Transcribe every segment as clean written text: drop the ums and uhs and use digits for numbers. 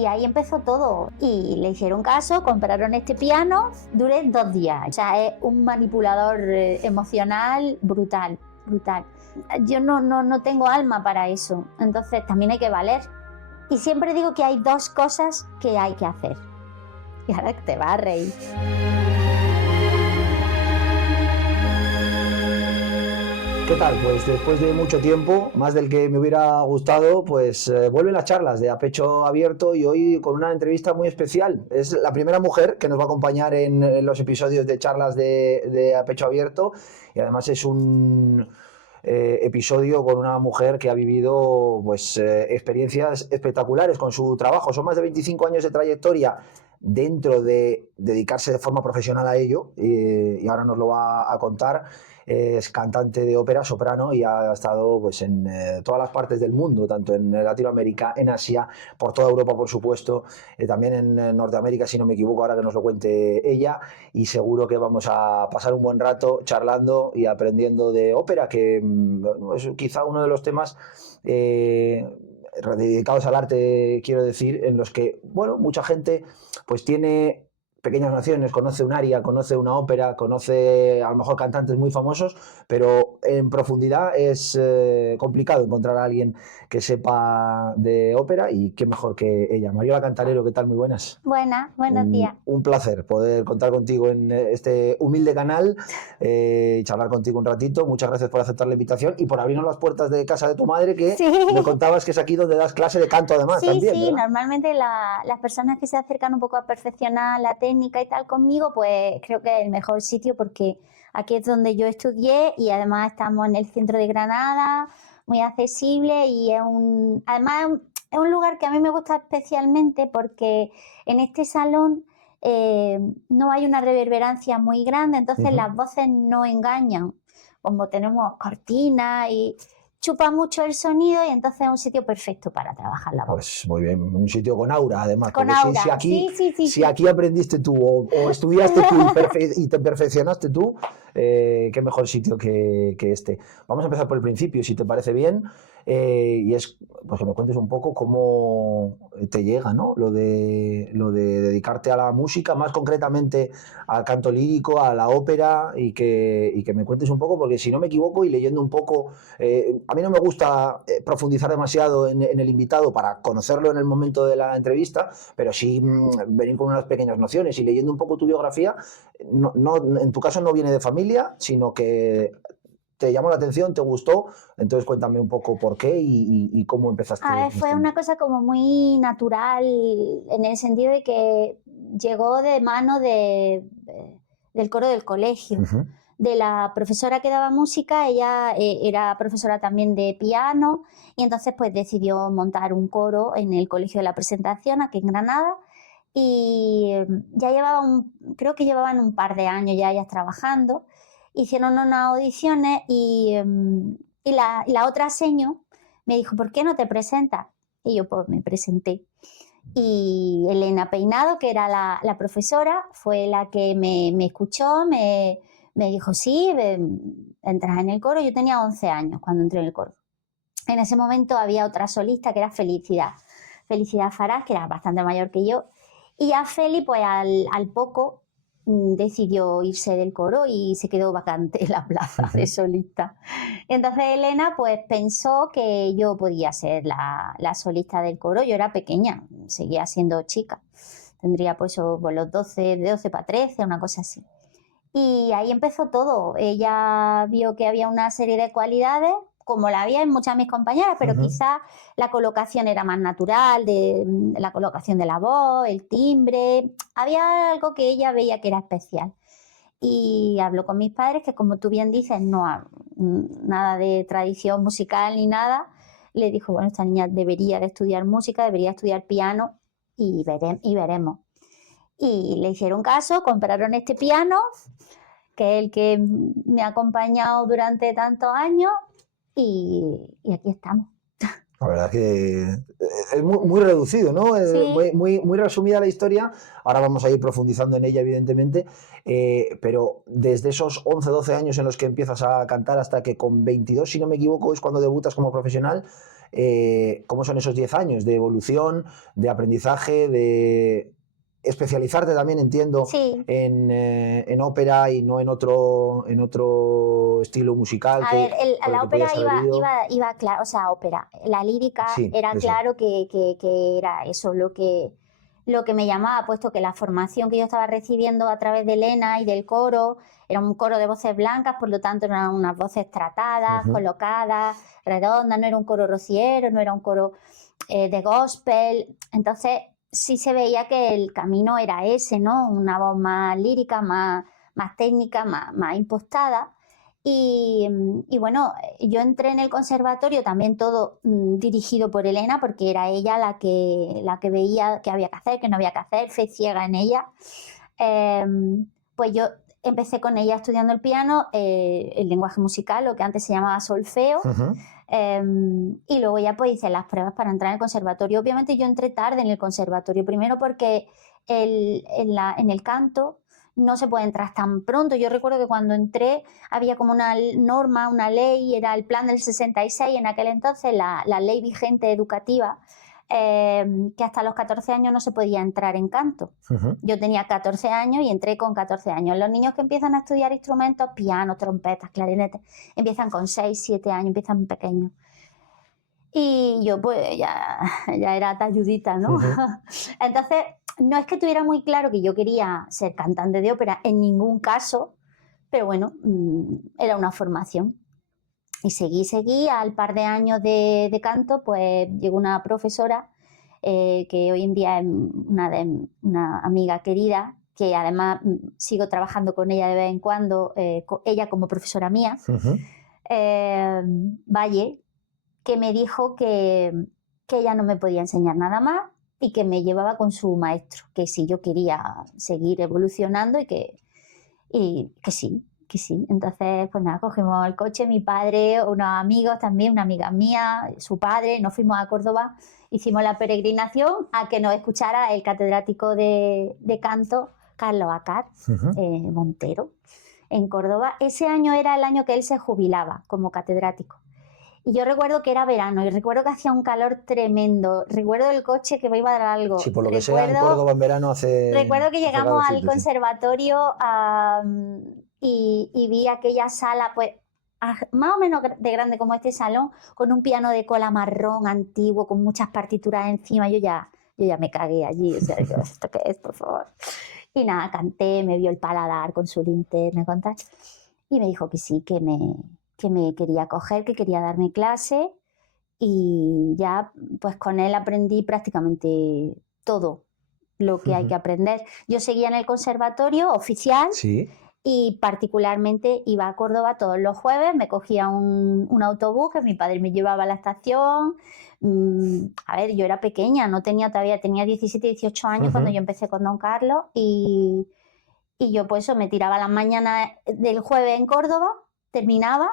Y ahí empezó todo. Y le hicieron caso, compraron este piano, duré 2 días. O sea, es un manipulador emocional brutal, brutal. Yo no tengo alma para eso, entonces también hay que valer. Y siempre digo que hay 2 cosas que hay que hacer. Y ahora te vas a reír. ¿Qué tal? Pues después de mucho tiempo, más del que me hubiera gustado, pues vuelven las charlas de A Pecho Abierto y hoy con una entrevista muy especial. Es la primera mujer que nos va a acompañar en los episodios de charlas de A Pecho Abierto y además es un episodio con una mujer que ha vivido pues, experiencias espectaculares con su trabajo. Son más de 25 años de trayectoria dentro de dedicarse de forma profesional a ello y ahora nos lo va a contar. Es cantante de ópera, soprano y ha estado pues, en todas las partes del mundo, tanto en Latinoamérica, en Asia, por toda Europa, por supuesto, también en Norteamérica, si no me equivoco, ahora que nos lo cuente ella. Y seguro que vamos a pasar un buen rato charlando y aprendiendo de ópera, que es quizá uno de los temas dedicados al arte, quiero decir, en los que, bueno, mucha gente pues tiene pequeñas naciones, conoce un aria, conoce una ópera, conoce a lo mejor cantantes muy famosos, pero en profundidad es complicado encontrar a alguien que sepa de ópera y qué mejor que ella. Mariola Cantarero, ¿qué tal? Muy buenas. Buenos días. Un placer poder contar contigo en este humilde canal y charlar contigo un ratito. Muchas gracias por aceptar la invitación y por abrirnos las puertas de casa de tu madre, que me contabas que es aquí donde das clase de canto además. Sí, también, sí, ¿verdad? normalmente las personas que se acercan un poco a perfeccionar la técnica y tal conmigo, pues creo que es el mejor sitio porque aquí es donde yo estudié y además estamos en el centro de Granada, muy accesible y además es un lugar que a mí me gusta especialmente porque en este salón no hay una reverberancia muy grande, entonces las voces no engañan, como tenemos cortinas y chupa mucho el sonido y entonces es un sitio perfecto para trabajar la voz. Pues muy bien, un sitio con aura además. Con porque aura, si aquí aprendiste tú o estudiaste tú y te perfeccionaste tú, qué mejor sitio que este. Vamos a empezar por el principio, si te parece bien, y es pues que me cuentes un poco cómo te llega, ¿no? Lo de dedicarte a la música, más concretamente al canto lírico, a la ópera, y que me cuentes un poco, porque si no me equivoco y leyendo un poco, a mí no me gusta profundizar demasiado en el invitado para conocerlo en el momento de la entrevista, pero sí venir con unas pequeñas nociones y leyendo un poco tu biografía, en tu caso no viene de familia, sino que te llamó la atención, te gustó, entonces cuéntame un poco por qué y cómo empezaste. A ver, fue una cosa como muy natural en el sentido de que llegó de mano del coro del colegio. De la profesora que daba música, ella era profesora también de piano y entonces pues decidió montar un coro en el Colegio de la Presentación aquí en Granada y ya creo que llevaban un par de años ya ellas trabajando, hicieron unas audiciones y la otra seño me dijo, ¿por qué no te presentas? Y yo pues me presenté. Y Elena Peinado, que era la profesora, fue la que me escuchó, me dijo, sí, entras en el coro. Yo tenía 11 años cuando entré en el coro. En ese momento había otra solista que era Felicidad Farás, que era bastante mayor que yo. Y a Feli, pues al poco, decidió irse del coro y se quedó vacante la plaza de solista. Entonces Elena pues pensó que yo podía ser la solista del coro. Yo era pequeña, seguía siendo chica. Tendría pues los 12, de 12 para 13, una cosa así. Y ahí empezó todo. Ella vio que había una serie de cualidades, como la había en muchas de mis compañeras, pero quizás la colocación era más natural, la colocación de la voz, el timbre. Había algo que ella veía que era especial. Y habló con mis padres, que como tú bien dices, nada de tradición musical ni nada. Le dijo, bueno, esta niña debería de estudiar música, debería estudiar piano y veremos. Y le hicieron caso, compraron este piano, que es el que me ha acompañado durante tantos años, y aquí estamos. La verdad que es muy reducido, ¿no? Sí. Muy resumida la historia. Ahora vamos a ir profundizando en ella, evidentemente. Pero desde esos 11, 12 años en los que empiezas a cantar hasta que con 22, si no me equivoco, es cuando debutas como profesional, ¿cómo son esos 10 años de evolución, de aprendizaje, de especializarte también, entiendo, Sí. en ópera y no en otro estilo musical A ver, por el la que ópera podías haber ido? iba claro, o sea, ópera. La lírica Sí, era eso. claro que era eso lo que me llamaba, puesto que la formación que yo estaba recibiendo a través de Elena y del coro era un coro de voces blancas, por lo tanto eran unas voces tratadas, colocadas, redondas, no era un coro rociero, no era un coro de gospel. Entonces sí se veía que el camino era ese, ¿no? Una voz más lírica, más técnica, más impostada. Y bueno, yo entré en el conservatorio también todo dirigido por Elena, porque era ella la que veía qué había que hacer, qué no había que hacer, fe ciega en ella. Pues yo empecé con ella estudiando el piano, el lenguaje musical, lo que antes se llamaba solfeo. Y luego ya pues hice las pruebas para entrar en el conservatorio. Obviamente yo entré tarde en el conservatorio, primero porque en el canto no se puede entrar tan pronto. Yo recuerdo que cuando entré había como una norma, una ley, era el plan del 66 en aquel entonces, la ley vigente educativa, que hasta los 14 años no se podía entrar en canto. Yo tenía 14 años y entré con 14 años. Los niños que empiezan a estudiar instrumentos, piano, trompetas, clarinetes, empiezan con 6, 7 años, empiezan pequeños. Y yo pues ya era talludita, ¿no? Entonces, no es que tuviera muy claro que yo quería ser cantante de ópera en ningún caso, pero bueno, era una formación. Y seguí, al par de años de canto, pues llegó una profesora que hoy en día es una amiga querida, que además sigo trabajando con ella de vez en cuando, ella como profesora mía, Valle, que me dijo que ella no me podía enseñar nada más y que me llevaba con su maestro, que si yo quería seguir evolucionando y que sí, que sí. Entonces, pues nada, cogimos el coche, mi padre, unos amigos también, una amiga mía, su padre, nos fuimos a Córdoba, hicimos la peregrinación a que nos escuchara el catedrático de canto, Carlos Acad Montero, en Córdoba. Ese año era el año que él se jubilaba como catedrático. Y yo recuerdo que era verano y recuerdo que hacía un calor tremendo. Recuerdo el coche que me iba a dar algo. Sí, por lo que sea, en Córdoba en verano hace. Recuerdo que llegamos al conservatorio y vi aquella sala, pues más o menos de grande como este salón, con un piano de cola marrón antiguo, con muchas partituras encima. Yo ya me cagué allí. O sea, ¿esto qué es, por favor? Y nada, canté, me vio el paladar con su linterna y me dijo que sí, que me quería coger, que quería darme clase, y ya pues con él aprendí prácticamente todo lo que hay que aprender. Yo seguía en el conservatorio oficial. Sí. Y particularmente iba a Córdoba todos los jueves, me cogía un autobús que mi padre me llevaba a la estación. A ver, yo era pequeña, tenía 17, 18 años cuando yo empecé con Don Carlos, y yo pues eso, me tiraba las mañanas del jueves en Córdoba, terminaba,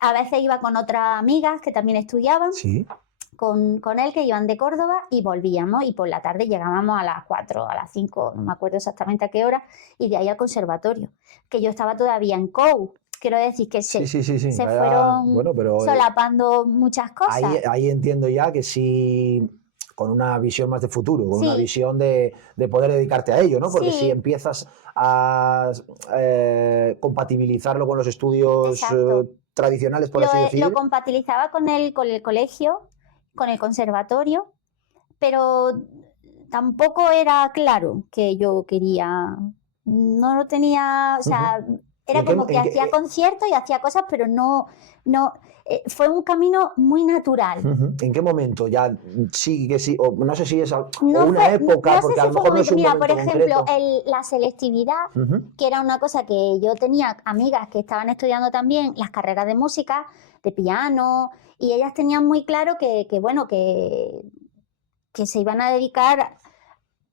a veces iba con otras amigas que también estudiaban. Sí. Con él, que iban de Córdoba, y volvíamos, y por la tarde llegábamos a las 4, a las 5, no me acuerdo exactamente a qué hora, y de ahí al conservatorio, que yo estaba todavía en COU. Quiero decir que se fueron solapando muchas cosas. Ahí entiendo ya que sí, con una visión más de futuro, con una visión de poder dedicarte a ello, ¿no? Porque si empiezas a compatibilizarlo con los estudios tradicionales, por así decir. Lo compatibilizaba con el colegio, con el conservatorio, pero tampoco era claro que yo quería, no lo tenía, o sea, era como que hacía conciertos y hacía cosas, pero no, fue un camino muy natural. ¿En qué momento? Ya sí que sí, o no sé si es una época, porque a lo mejor no es un momento por ejemplo, concreto. La selectividad, que era una cosa que yo tenía amigas que estaban estudiando también las carreras de música, de piano, y ellas tenían muy claro que se iban a dedicar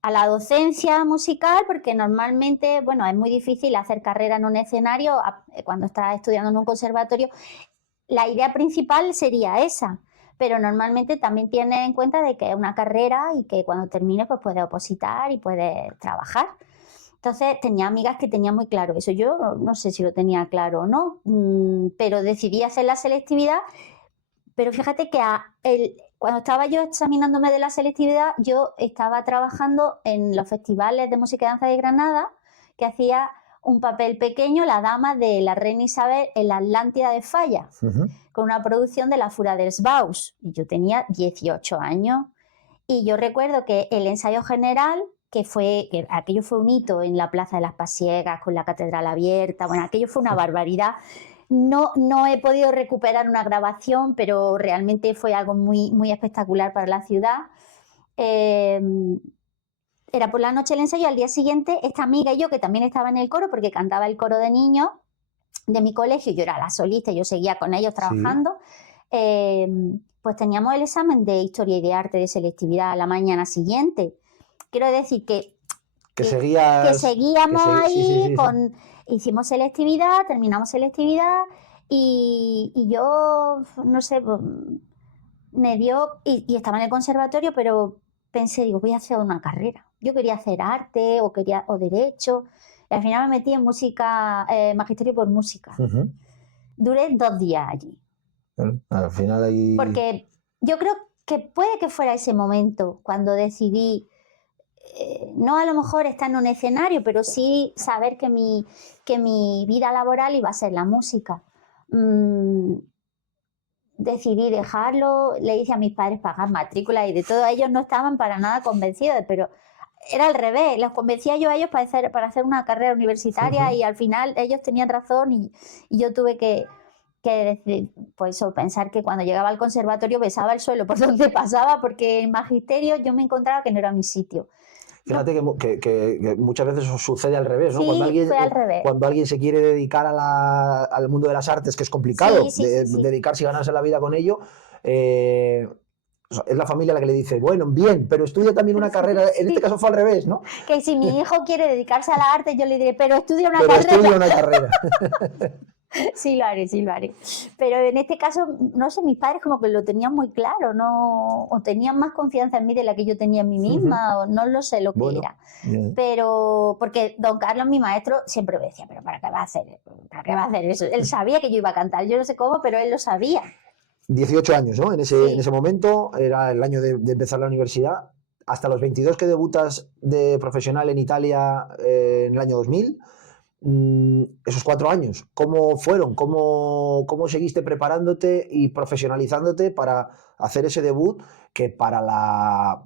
a la docencia musical, porque normalmente, bueno, es muy difícil hacer carrera en un escenario cuando estás estudiando en un conservatorio. La idea principal sería esa, pero normalmente también tienes en cuenta de que es una carrera y que cuando termines pues puedes opositar y puedes trabajar. Entonces tenía amigas que tenían muy claro eso. Yo no sé si lo tenía claro o no, pero decidí hacer la selectividad Pero fíjate que cuando estaba yo examinándome de la selectividad, yo estaba trabajando en los festivales de música y danza de Granada, que hacía un papel pequeño, la dama de la reina Isabel en la Atlántida de Falla, con una producción de la Fura dels Baus. Y yo tenía 18 años. Y yo recuerdo que el ensayo general, que aquello fue un hito en la Plaza de las Pasiegas, con la catedral abierta, bueno, aquello fue una barbaridad. No he podido recuperar una grabación, pero realmente fue algo muy, muy espectacular para la ciudad. Era por la noche el ensayo, al día siguiente esta amiga y yo, que también estaba en el coro, porque cantaba el coro de niños de mi colegio, yo era la solista, yo seguía con ellos trabajando, pues teníamos el examen de Historia y de Arte de selectividad a la mañana siguiente. Quiero decir que seguíamos ahí, hicimos selectividad, terminamos selectividad y yo, no sé, me dio, y estaba en el conservatorio, pero pensé, digo, voy a hacer una carrera. Yo quería hacer arte o derecho, y al final me metí en música, magisterio por música. Duré 2 días allí. Bueno, al final ahí... Porque yo creo que puede que fuera ese momento cuando decidí, no a lo mejor estar en un escenario, pero sí saber que mi vida laboral iba a ser la música. Decidí dejarlo, le hice a mis padres pagar matrícula y de todo, ellos no estaban para nada convencidos, pero era al revés, los convencía yo a ellos para hacer una carrera universitaria y al final ellos tenían razón y yo tuve que decir, pues pensar que cuando llegaba al conservatorio besaba el suelo por donde pasaba, porque en magisterio yo me encontraba que no era mi sitio. Fíjate que muchas veces sucede al revés, ¿no? Sí, fue al revés. Cuando alguien se quiere dedicar al mundo de las artes, que es complicado dedicarse y ganarse la vida con ello, es la familia la que le dice, bueno, bien, pero estudia también una carrera. En este caso fue al revés, ¿no? Que si mi hijo quiere dedicarse a la arte, yo le diré, pero estudia una carrera. Estudia una carrera. Sí lo haré. Pero en este caso, no sé, mis padres como que lo tenían muy claro, ¿no? O tenían más confianza en mí de la que yo tenía en mí misma, o no lo sé lo que era. Pero, porque don Carlos, mi maestro, siempre me decía, pero ¿para qué va a hacer? ¿Para qué va a hacer eso? Él sabía que yo iba a cantar, yo no sé cómo, pero él lo sabía. 18 años, ¿no? En ese momento, era el año de empezar la universidad. Hasta los 22 que debutas de profesional en Italia en el año 2000. Esos 4 años, ¿cómo fueron? ¿Cómo seguiste preparándote y profesionalizándote para hacer ese debut que para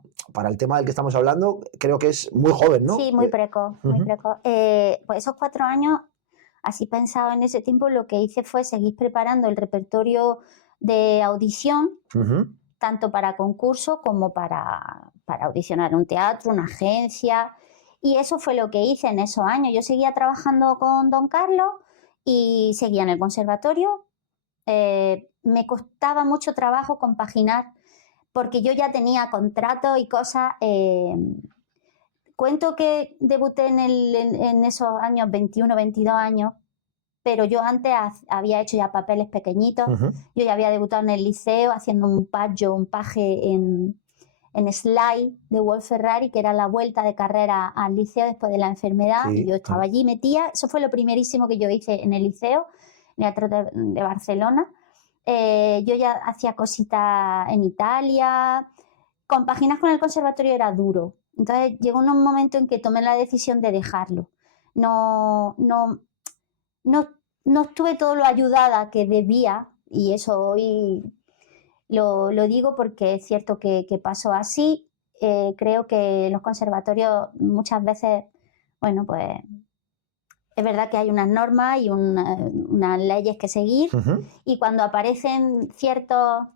el tema del que estamos hablando creo que es muy joven, ¿no? Sí, muy precoz, muy precoz. Pues esos 4 años, así pensado en ese tiempo, lo que hice fue seguir preparando el repertorio de audición, tanto para concurso como para audicionar en un teatro, una agencia. Y eso fue lo que hice en esos años. Yo seguía trabajando con don Carlos y seguía en el conservatorio. Me costaba mucho trabajo compaginar porque yo ya tenía contratos y cosas. Cuento que debuté en esos años, 21, 22 años, pero yo antes había hecho ya papeles pequeñitos. Yo ya había debutado en el liceo haciendo un paje en Sly de Wolf Ferrari, que era la vuelta de carrera al liceo después de la enfermedad, y yo estaba allí metida. Eso fue lo primerísimo que yo hice en el liceo, en el Teatro de Barcelona. Yo ya hacía cositas en Italia. Compaginar con el conservatorio era duro. Entonces llegó un momento en que tomé la decisión de dejarlo. No estuve todo lo ayudada que debía, y eso hoy lo digo porque es cierto que pasó así. Creo que los conservatorios muchas veces, bueno, pues es verdad que hay unas normas y unas leyes que seguir, y cuando aparecen ciertos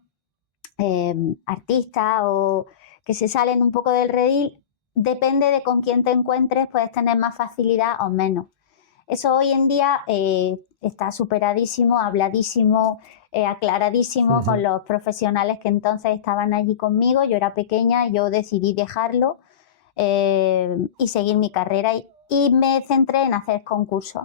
artistas o que se salen un poco del redil, depende de con quién te encuentres, puedes tener más facilidad o menos. Eso hoy en día está superadísimo, habladísimo, aclaradísimo con los profesionales que entonces estaban allí conmigo. Yo era pequeña, yo decidí dejarlo y seguir mi carrera y me centré en hacer concursos.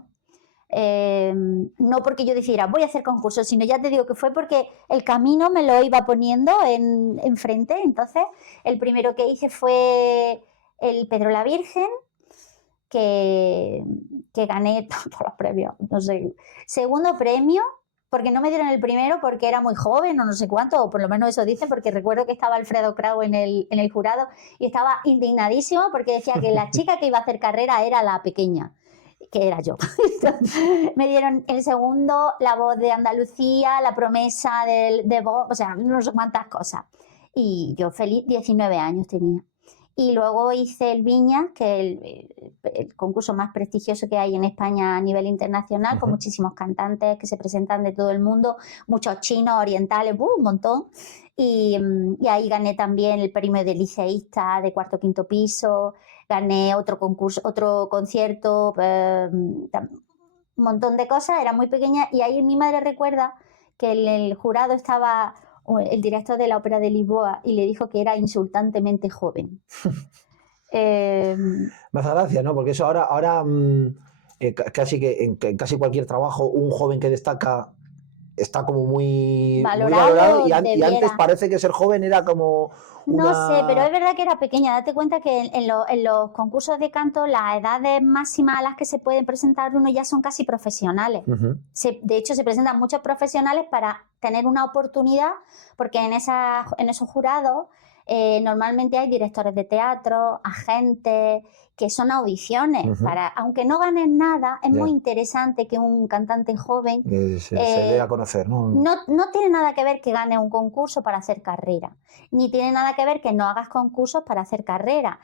No porque yo decidiera voy a hacer concursos, sino ya te digo que fue porque el camino me lo iba poniendo enfrente. Entonces el primero que hice fue el Pedro la Virgen, que gané todos los premios, no sé. Segundo premio porque no me dieron el primero porque era muy joven o no sé cuánto, o por lo menos eso dicen, porque recuerdo que estaba Alfredo Krau en el jurado y estaba indignadísimo porque decía que la chica que iba a hacer carrera era la pequeña, que era yo. Me dieron el segundo, La Voz de Andalucía, La Promesa de Voz, o sea, no sé cuántas cosas. Y yo feliz, 19 años tenía. Y luego hice el Viña, que es el concurso más prestigioso que hay en España a nivel internacional, con muchísimos cantantes que se presentan de todo el mundo, muchos chinos, orientales, un montón. Y ahí gané también el premio de liceísta de cuarto quinto piso, gané otro concurso, otro concierto, un montón de cosas, era muy pequeña. Y ahí mi madre recuerda que en el jurado estaba el director de la Ópera de Lisboa y le dijo que era insultantemente joven. Me hace gracia, ¿no? Porque eso ahora casi que en casi cualquier trabajo un joven que destaca está como muy valorado y antes parece que ser joven era como No sé, pero es verdad que era pequeña. Date cuenta que en los concursos de canto las edades máximas a las que se pueden presentar uno ya son casi profesionales. De hecho, se presentan muchos profesionales para tener una oportunidad, porque en esos jurados normalmente hay directores de teatro, agentes, que son audiciones. Aunque no ganen nada, es muy interesante que un cantante joven se dé a conocer, ¿no? No tiene nada que ver que gane un concurso para hacer carrera, ni tiene nada que ver que no hagas concursos para hacer carrera.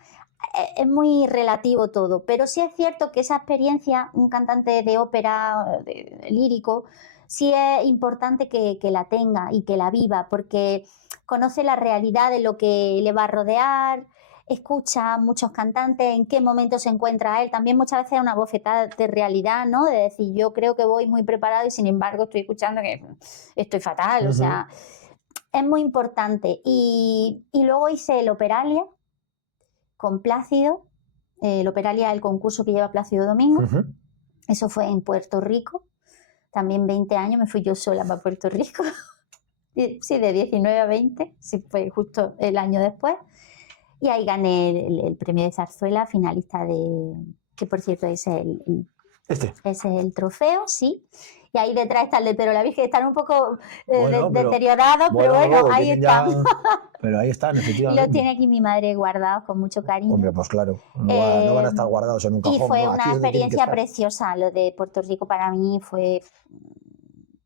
Es muy relativo todo, pero sí es cierto que esa experiencia, un cantante de ópera lírico, sí es importante que la tenga y que la viva, porque conoce la realidad de lo que le va a rodear, escucha a muchos cantantes, en qué momento se encuentra él. También muchas veces es una bofetada de realidad, ¿no? De decir, yo creo que voy muy preparado y sin embargo estoy escuchando que estoy fatal. O sea, es muy importante. Y luego hice el Operalia con Plácido. El Operalia es el concurso que lleva Plácido Domingo. Eso fue en Puerto Rico. También 20 años, me fui yo sola para Puerto Rico. Sí, de 19 a 20, sí, fue justo el año después. Y ahí gané el premio de zarzuela, finalista que por cierto ese es el trofeo, sí. Y ahí detrás está el de Pero la Virgen, están un poco deteriorados, pero bueno, ahí están. Pero ahí están, efectivamente. Y los tiene aquí mi madre guardados con mucho cariño. Hombre, pues claro, no van a estar guardados en un cajón. Y fue una experiencia preciosa. Lo de Puerto Rico para mí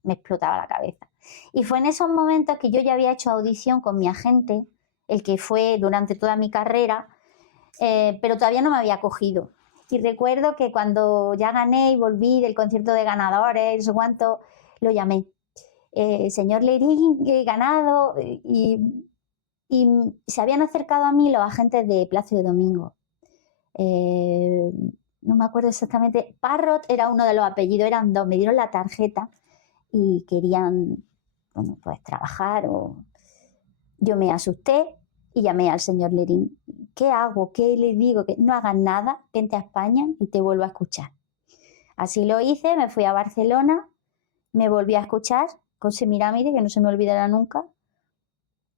me explotaba la cabeza. Y fue en esos momentos que yo ya había hecho audición con mi agente, el que fue durante toda mi carrera, pero todavía no me había cogido. Y recuerdo que cuando ya gané y volví del concierto de ganadores, no sé cuánto, lo llamé. Señor Lerín, he ganado. Y se habían acercado a mí los agentes de Plácido Domingo. No me acuerdo exactamente. Parrot era uno de los apellidos, eran dos. Me dieron la tarjeta y querían, bueno, pues trabajar. Yo me asusté y llamé al señor Lerín. ¿Qué hago? ¿Qué le digo? Que no hagas nada, vente a España y te vuelvo a escuchar. Así lo hice, me fui a Barcelona, me volví a escuchar con Semiramide, que no se me olvidará nunca,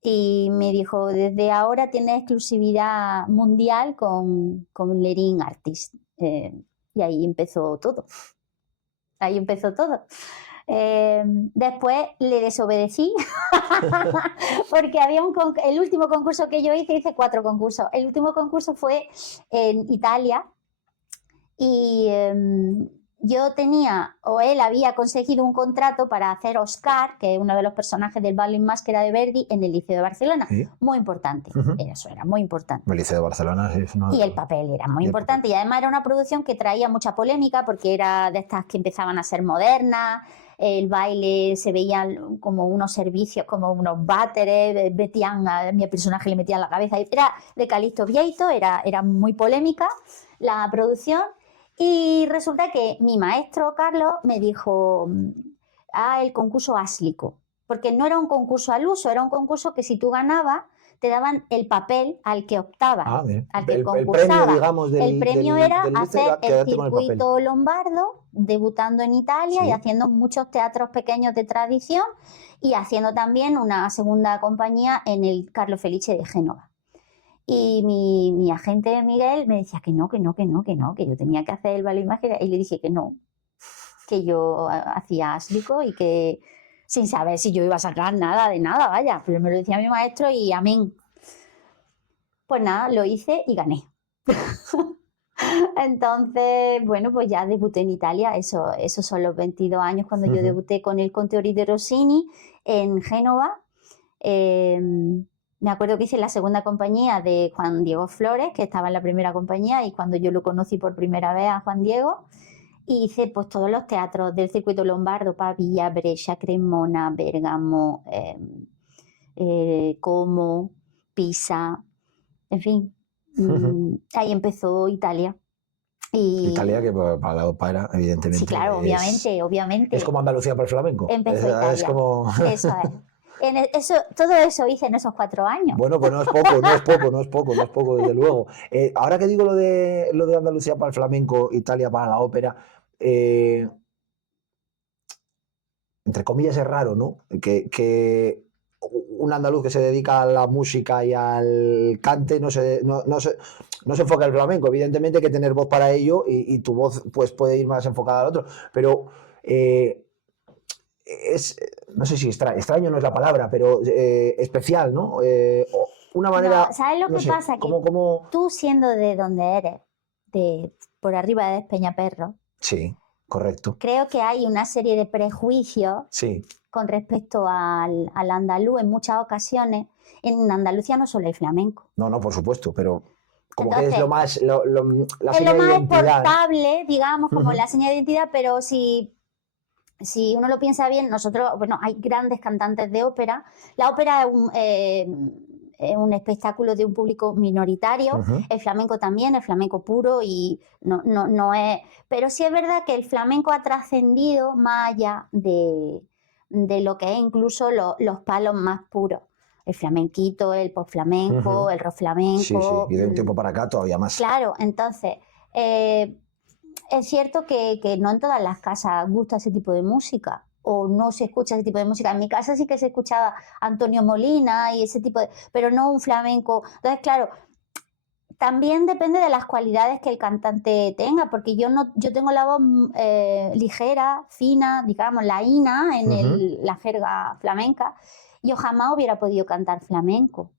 y me dijo, desde ahora tienes exclusividad mundial con Lerín Artist. Y ahí empezó todo. Después le desobedecí porque había el último concurso que yo hice 4 concursos. El último concurso fue en Italia y yo él había conseguido un contrato para hacer Oscar, que es uno de los personajes del Ballo en Máscara de Verdi, en el Liceo de Barcelona. ¿Sí? Muy importante. Eso era muy importante. El Liceo de Barcelona, sí. Y el papel era muy importante. Y además era una producción que traía mucha polémica porque era de estas que empezaban a ser modernas. El baile se veían como unos servicios, como unos váteres, a mi personaje le metían la cabeza. Era de Calixto Vieito, era muy polémica la producción. Y resulta que mi maestro Carlos me dijo, el concurso Aslico, porque no era un concurso al uso, era un concurso que si tú ganabas te daban el papel al que optabas, al que concursaba. El premio, digamos, el premio era hacer el circuito lombardo, debutando en Italia y haciendo muchos teatros pequeños de tradición y haciendo también una segunda compañía en el Carlo Felice de Génova. Y mi agente Miguel me decía que no, que yo tenía que hacer el ballet mágica, y le dije que no. que yo hacía aslico y que sin saber si yo iba a sacar nada de nada, vaya, pero me lo decía mi maestro y amén. Pues nada, lo hice y gané. Entonces, bueno, pues ya debuté en Italia, esos son los 22 años cuando yo debuté con el Conte Ori de Rossini en Génova. Me acuerdo que hice la segunda compañía de Juan Diego Flores, que estaba en la primera compañía, y cuando yo lo conocí por primera vez a Juan Diego, y hice pues todos los teatros del circuito lombardo, Pavia, Brescia, Cremona, Bérgamo, Como, Pisa, en fin. Ahí empezó Italia. Italia, que para la ópera, evidentemente. Sí, claro, obviamente. Es como Andalucía para el flamenco. Empezó Italia. Es como... Eso es. Todo eso hice en esos 4 años. Bueno, pues no es poco, desde luego. Ahora que digo lo de Andalucía para el flamenco, Italia para la ópera, entre comillas es raro, ¿no? Que un andaluz que se dedica a la música y al cante no se enfoca al flamenco. Evidentemente hay que tener voz para ello y tu voz pues puede ir más enfocada al otro, pero no sé si extraño no es la palabra, pero especial, ¿no? Una manera... No, ¿sabes lo que pasa? Que tú siendo de donde eres, por arriba de Despeñaperro, sí, correcto. Creo que hay una serie de prejuicios con respecto al andaluz en muchas ocasiones. En Andalucía no solo hay flamenco. No, por supuesto, pero como entonces, que es lo más... la es señal lo más de identidad, exportable, digamos, como la señal de identidad, pero si uno lo piensa bien, nosotros, bueno, hay grandes cantantes de ópera. La ópera es un espectáculo de un público minoritario, el flamenco también, el flamenco puro, y no es... Pero sí es verdad que el flamenco ha trascendido más allá de lo que es incluso los palos más puros. El flamenquito, el post-flamenco, el rock flamenco... Sí, y de un tiempo para acá todavía más. Claro, entonces... es cierto que no en todas las casas gusta ese tipo de música o no se escucha ese tipo de música. En mi casa sí que se escuchaba Antonio Molina y ese tipo de... pero no un flamenco. Entonces, claro, también depende de las cualidades que el cantante tenga, porque yo tengo la voz ligera, fina, digamos, laína en la jerga flamenca. Yo jamás hubiera podido cantar flamenco.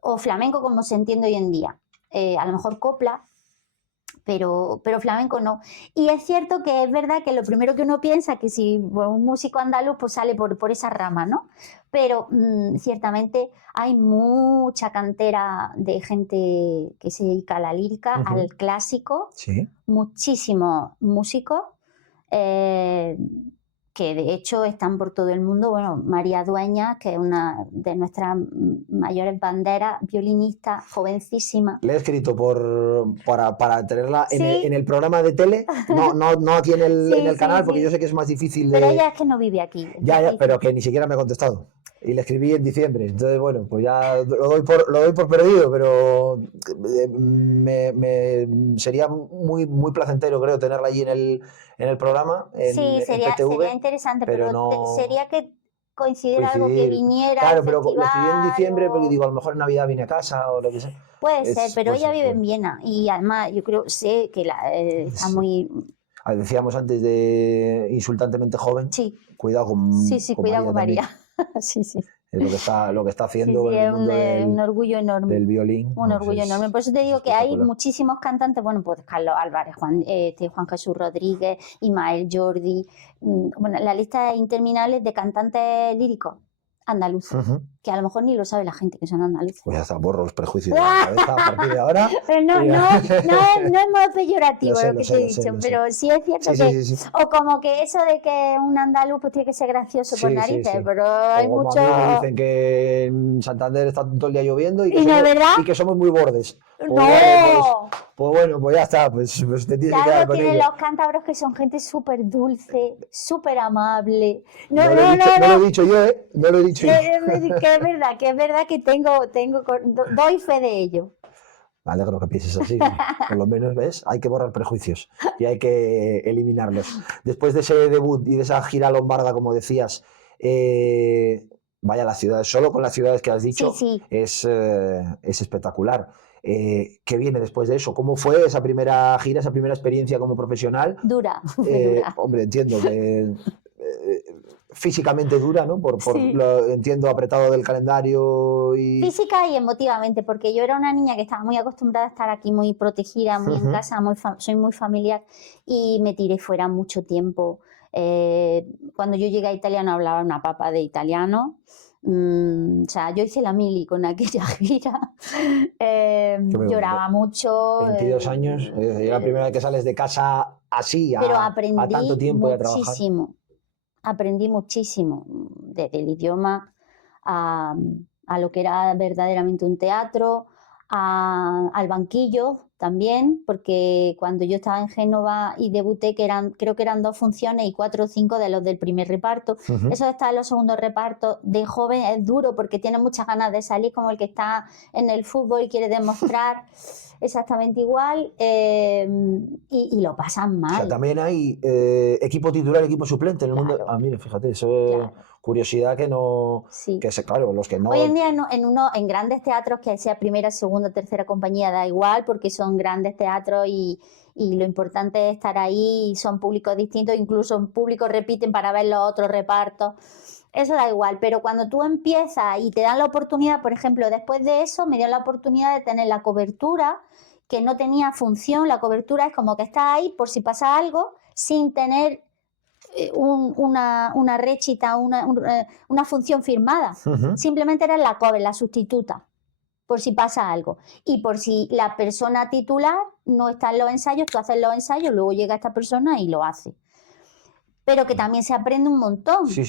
O flamenco como se entiende hoy en día. A lo mejor copla, pero flamenco no. Y es cierto que es verdad que lo primero que uno piensa que si un músico andaluz pues sale por esa rama, ¿no? Pero ciertamente hay mucha cantera de gente que se dedica a la lírica, al clásico, muchísimos músicos que de hecho están por todo el mundo. Bueno, María Dueñas, que es una de nuestras mayores banderas, violinista, jovencísima. Le he escrito para tenerla en el programa de tele, no aquí en el canal, porque yo sé que es más difícil de... Pero ella es que no vive aquí. Ya, pero que ni siquiera me ha contestado. Y le escribí en diciembre, entonces bueno, pues ya lo doy por perdido, pero sería muy, muy placentero, creo, tenerla allí en el programa. Sería interesante, pero no... sería que coincidiera algo que viniera. Claro, pero le escribí en diciembre porque digo, a lo mejor en Navidad viene a casa o lo que sea. Puede ser, pero ella vive en Viena y además yo sé que está muy... Decíamos antes de insultantemente joven. Sí. Cuidado con cuidado con María. Sí. Es lo que está haciendo en el mundo un orgullo enorme. Del violín. Un orgullo enorme. Por eso te digo que hay muchísimos cantantes, bueno, pues Carlos Álvarez, Juan Jesús Rodríguez, Ismael Jordi, bueno, la lista es interminable de cantantes líricos andaluces, que a lo mejor ni lo sabe la gente que son andaluces. Pues ya está, borro los prejuicios de la cabeza a partir de ahora. Pero no es modo peyorativo lo que te he dicho, pero sí es cierto que... Sí. O como que eso de que un andaluz pues tiene que ser gracioso por narices, pero hay muchos... Dicen que en Santander está todo el día lloviendo y que somos muy bordes. ¡No! Pues bueno, pues ya está, pues te tienes que quedar con ello. Los cántabros que son gente súper dulce, súper amable. No lo he dicho yo, ¿eh? No lo he dicho yo. Que es verdad que doy fe de ello. Me alegro que pienses así. Por lo menos, ¿ves? Hay que borrar prejuicios y hay que eliminarlos. Después de ese debut y de esa gira lombarda, como decías, vaya, las ciudades, solo con las ciudades que has dicho, es espectacular. ¿Qué viene después de eso? ¿Cómo fue esa primera gira, esa primera experiencia como profesional? Dura, muy dura. Hombre, entiendo que físicamente dura, ¿no? Sí. Entiendo, apretado del calendario y... Física y emotivamente, porque yo era una niña que estaba muy acostumbrada a estar aquí, muy protegida, muy en casa, soy muy familiar y me tiré fuera mucho tiempo. Cuando yo llegué a Italia no hablaba una papa de italiano. O sea, yo hice la mili con aquella gira. Lloraba mucho. 22 años, es la primera vez que sales de casa así, Pero a tanto aprendí tiempo y a trabajar. muchísimo. Aprendí muchísimo, desde el idioma a, a lo que era verdaderamente un teatro, al banquillo también, porque cuando yo estaba en Génova y debuté, creo que eran 2 funciones y 4 o 5 de los del primer reparto, eso de estar en los segundos repartos de joven es duro porque tiene muchas ganas de salir, como el que está en el fútbol y quiere demostrar exactamente igual, y lo pasan mal. O sea, también hay equipo titular, equipo suplente en el mundo. Ah, mire, fíjate, eso es curiosidad que no... Sí. Que claro, los que no... Hoy en día en grandes teatros, que sea primera, segunda, tercera compañía, da igual, porque son grandes teatros y lo importante es estar ahí, y son públicos distintos, incluso en público repiten para ver los otros repartos. Eso da igual, pero cuando tú empiezas y te dan la oportunidad, por ejemplo, después de eso me dio la oportunidad de tener la cobertura, que no tenía función. La cobertura es como que estás ahí por si pasa algo, sin tener una rechita, una función firmada. Simplemente eres la cover, la sustituta, por si pasa algo. Y por si la persona titular no está en los ensayos, tú haces los ensayos, luego llega esta persona y lo hace. Pero que también se aprende un montón. Sí,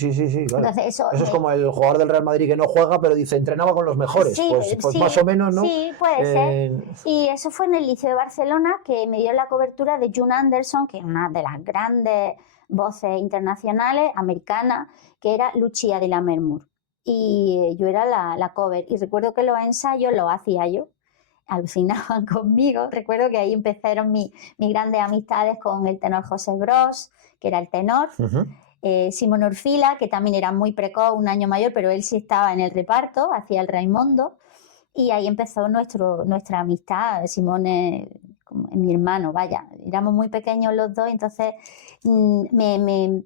claro. Entonces, eso es como el jugador del Real Madrid que no juega, pero dice, entrenaba con los mejores. Sí, pues sí, más o menos, ¿no? Sí, puede ser. Y eso fue en el Liceo de Barcelona, que me dio la cobertura de June Anderson, que es una de las grandes voces internacionales americanas, que era Lucia de Lammermoor. Y yo era la cover. Y recuerdo que los ensayos los hacía yo. Alucinaban conmigo. Recuerdo que ahí empezaron mis grandes amistades con el tenor José Bros, que era el tenor. Simón Orfila, que también era muy precoz, un año mayor, pero él sí estaba en el reparto, hacía el Raimundo. Y ahí empezó nuestra amistad. Simón es mi hermano, vaya. Éramos muy pequeños los dos, entonces me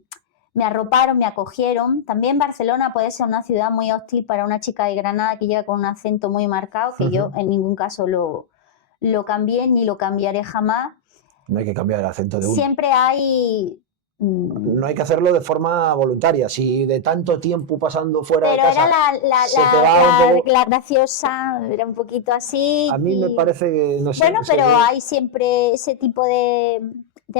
arroparon, me acogieron. También Barcelona puede ser una ciudad muy hostil para una chica de Granada que llega con un acento muy marcado, que yo en ningún caso lo cambié ni lo cambiaré jamás. No hay que cambiar el acento de uno. Siempre hay... No hay que hacerlo de forma voluntaria. Si de tanto tiempo pasando fuera de casa... Pero era la graciosa, era un poquito así. A mí me parece que... No sé, bueno, pero hay siempre ese tipo de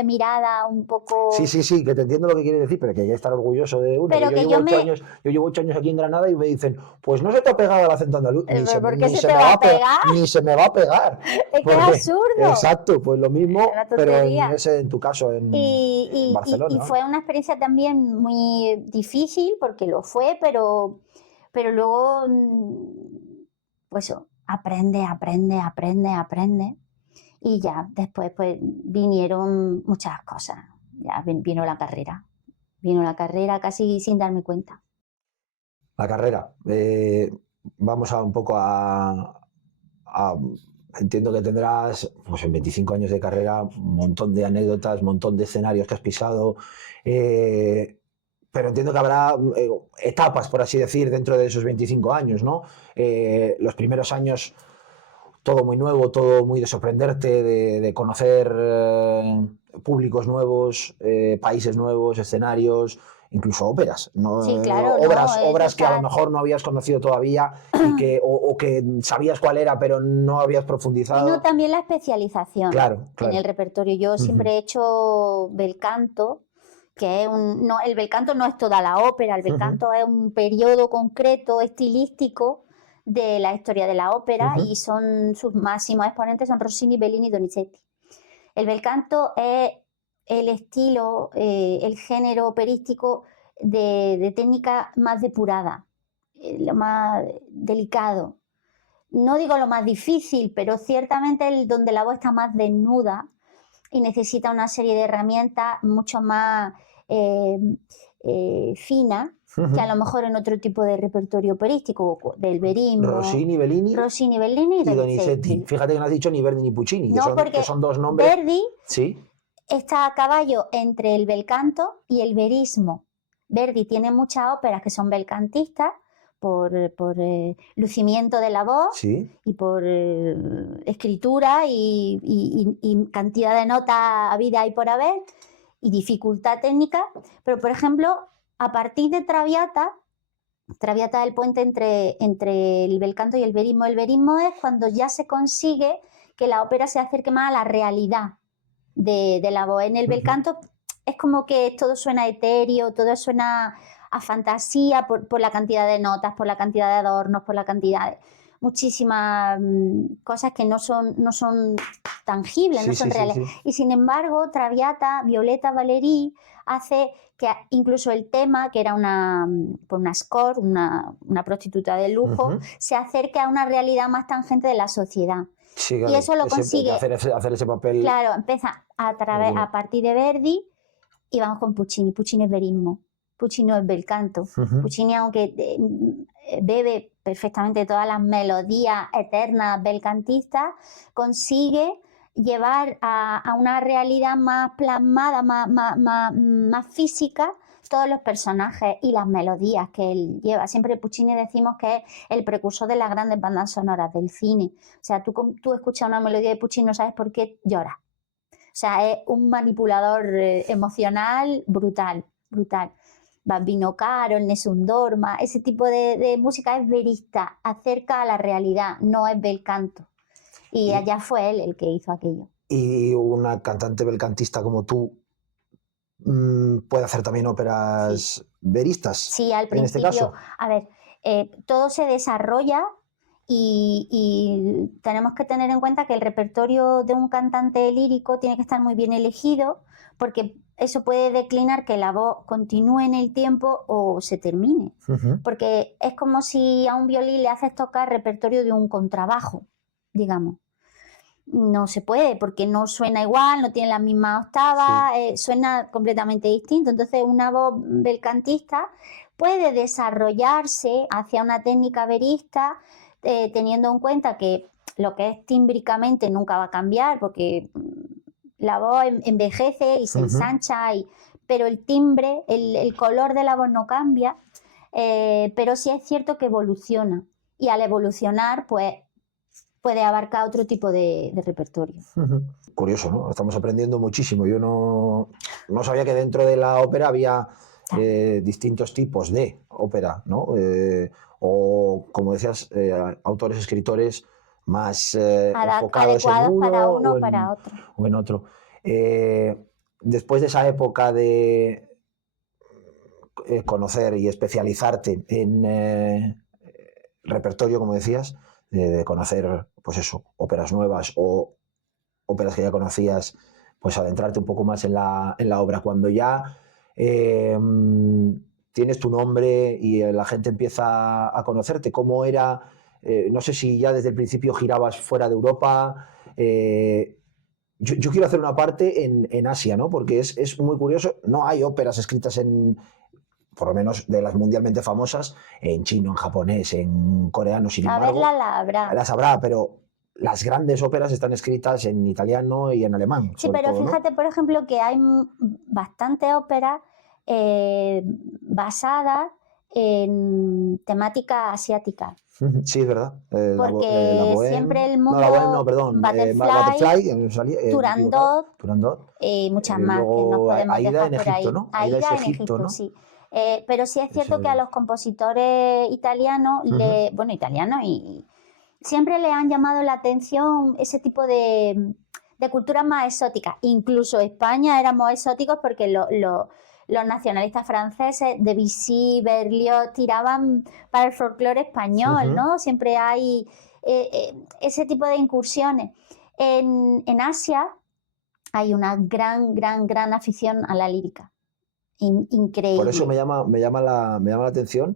mirada un poco... Sí, que te entiendo lo que quieres decir, pero que hay que estar orgulloso de uno. Pero yo llevo 8 años aquí en Granada y me dicen, pues no se te ha pegado el acento andaluz. Ni se me va a pegar. Ni se me va a pegar. Es que es absurdo. Exacto, pues lo mismo, pero en tu caso, en Barcelona. Y fue una experiencia también muy difícil, porque lo fue, pero luego, pues aprende. Y ya, después pues vinieron muchas cosas. Ya vino la carrera casi sin darme cuenta. La carrera. Vamos a un poco a... Entiendo que tendrás, pues en 25 años de carrera, un montón de anécdotas, un montón de escenarios que has pisado. Pero entiendo que habrá etapas, por así decir, dentro de esos 25 años, ¿no? Los primeros años... todo muy nuevo, todo muy de sorprenderte, de conocer públicos nuevos, países nuevos, escenarios, incluso óperas, ¿no? Sí, claro, obras que a lo mejor no habías conocido todavía y que sabías cuál era, pero no habías profundizado. Y no, también la especialización en el repertorio. Yo siempre he hecho bel canto, que es el bel canto no es toda la ópera, el bel canto es un periodo concreto, estilístico, de la historia de la ópera, y sus máximos exponentes son Rossini, Bellini y Donizetti. El bel canto es el estilo, el género operístico de técnica más depurada, lo más delicado. No digo lo más difícil, pero ciertamente donde la voz está más desnuda y necesita una serie de herramientas mucho más fina, que a lo mejor en otro tipo de repertorio operístico, del verismo. Rossini, Bellini y y Donizetti. Fíjate que no has dicho ni Verdi ni Puccini, no, que son dos nombres. Verdi ¿Sí? está a caballo entre el bel canto y el verismo. Verdi tiene muchas óperas que son belcantistas por lucimiento de la voz, ¿Sí? y por escritura y cantidad de notas habidas y por haber y dificultad técnica, pero por ejemplo a partir de Traviata es el puente entre el bel canto y el verismo. El verismo es cuando ya se consigue que la ópera se acerque más a la realidad de la voz. En el bel canto es como que todo suena etéreo, todo suena a fantasía por la cantidad de notas, por la cantidad de adornos, por la cantidad de muchísimas cosas que no son tangibles, no son reales. Y sin embargo, Traviata, Violeta Valéry, hace que incluso el tema, que era una escort, una prostituta de lujo, se acerque a una realidad más tangente de la sociedad. Sí, claro, y eso lo consigue hacer ese papel. Claro, empieza a partir de Verdi y vamos con Puccini. Puccini es verismo, Puccini es bel canto. Puccini, aunque bebe perfectamente todas las melodías eternas belcantistas, consigue llevar a una realidad más plasmada, más física, todos los personajes y las melodías que él lleva. Siempre Puccini decimos que es el precursor de las grandes bandas sonoras del cine. O sea, tú escuchas una melodía de Puccini y no sabes por qué lloras. O sea, es un manipulador emocional brutal. Bambino Caro, el Nessun Dorma, ese tipo de música es verista, acerca a la realidad, no es bel canto. Y allá fue él el que hizo aquello. Y una cantante belcantista como tú puede hacer también óperas veristas. Sí, al principio. En este caso. A ver, todo se desarrolla y tenemos que tener en cuenta que el repertorio de un cantante lírico tiene que estar muy bien elegido, porque eso puede declinar que la voz continúe en el tiempo o se termine. Porque es como si a un violín le haces tocar repertorio de un contrabajo, digamos. No se puede porque no suena igual, no tiene la misma octava, suena completamente distinto. Entonces una voz belcantista puede desarrollarse hacia una técnica verista, teniendo en cuenta que lo que es tímbricamente nunca va a cambiar porque la voz envejece y se ensancha, pero el timbre, el color de la voz no cambia, pero sí es cierto que evoluciona, y al evolucionar pues puede abarcar otro tipo de repertorio. Curioso, ¿no? Estamos aprendiendo muchísimo. Yo no sabía que dentro de la ópera había distintos tipos de ópera, ¿no? O, como decías, autores, escritores más enfocados en uno, para uno o para otro. O en otro. Después de esa época de conocer y especializarte en repertorio, como decías, de conocer, pues eso, óperas nuevas o óperas que ya conocías, pues adentrarte un poco más en la obra. Cuando ya tienes tu nombre y la gente empieza a conocerte, ¿cómo era? No sé si ya desde el principio girabas fuera de Europa. Yo quiero hacer una parte en Asia, ¿no? Porque es muy curioso. No hay óperas escritas por lo menos de las mundialmente famosas, en chino, en japonés, en coreano, sin embargo. Las habrá, pero las grandes óperas están escritas en italiano y en alemán. Sí, pero todo, fíjate, ¿no? Por ejemplo, que hay bastantes óperas basadas en temática asiática. Sí, es verdad. Porque la Bohème, siempre el mundo... No, la Bohème no, perdón. Butterfly, Turandot, muchas más que nos podemos Aida dejar en por Egipto, ahí. ¿no? Aida en Egipto, ¿no? Sí. Pero sí es cierto que a los compositores italianos, italianos y siempre le han llamado la atención ese tipo de culturas más exóticas. Incluso España éramos exóticos porque los nacionalistas franceses, Debussy, Berlioz, tiraban para el folclore español, ¿no? Siempre hay ese tipo de incursiones. En Asia hay una gran afición a la lírica. Increíble. Por eso me llama la atención,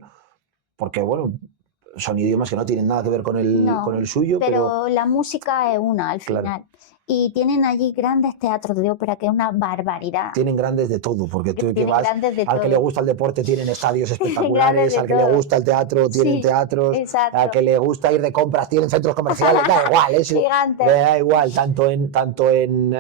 porque bueno, son idiomas que no tienen nada que ver con el suyo, pero la música es una al final. Claro. Y tienen allí grandes teatros de ópera, que es una barbaridad. Tienen grandes de todo, porque tú que vas, al que le gusta el deporte tienen estadios espectaculares, al que le gusta el teatro tienen teatros, exacto. al que le gusta ir de compras tienen centros comerciales, da igual, Gigante. Da igual, tanto en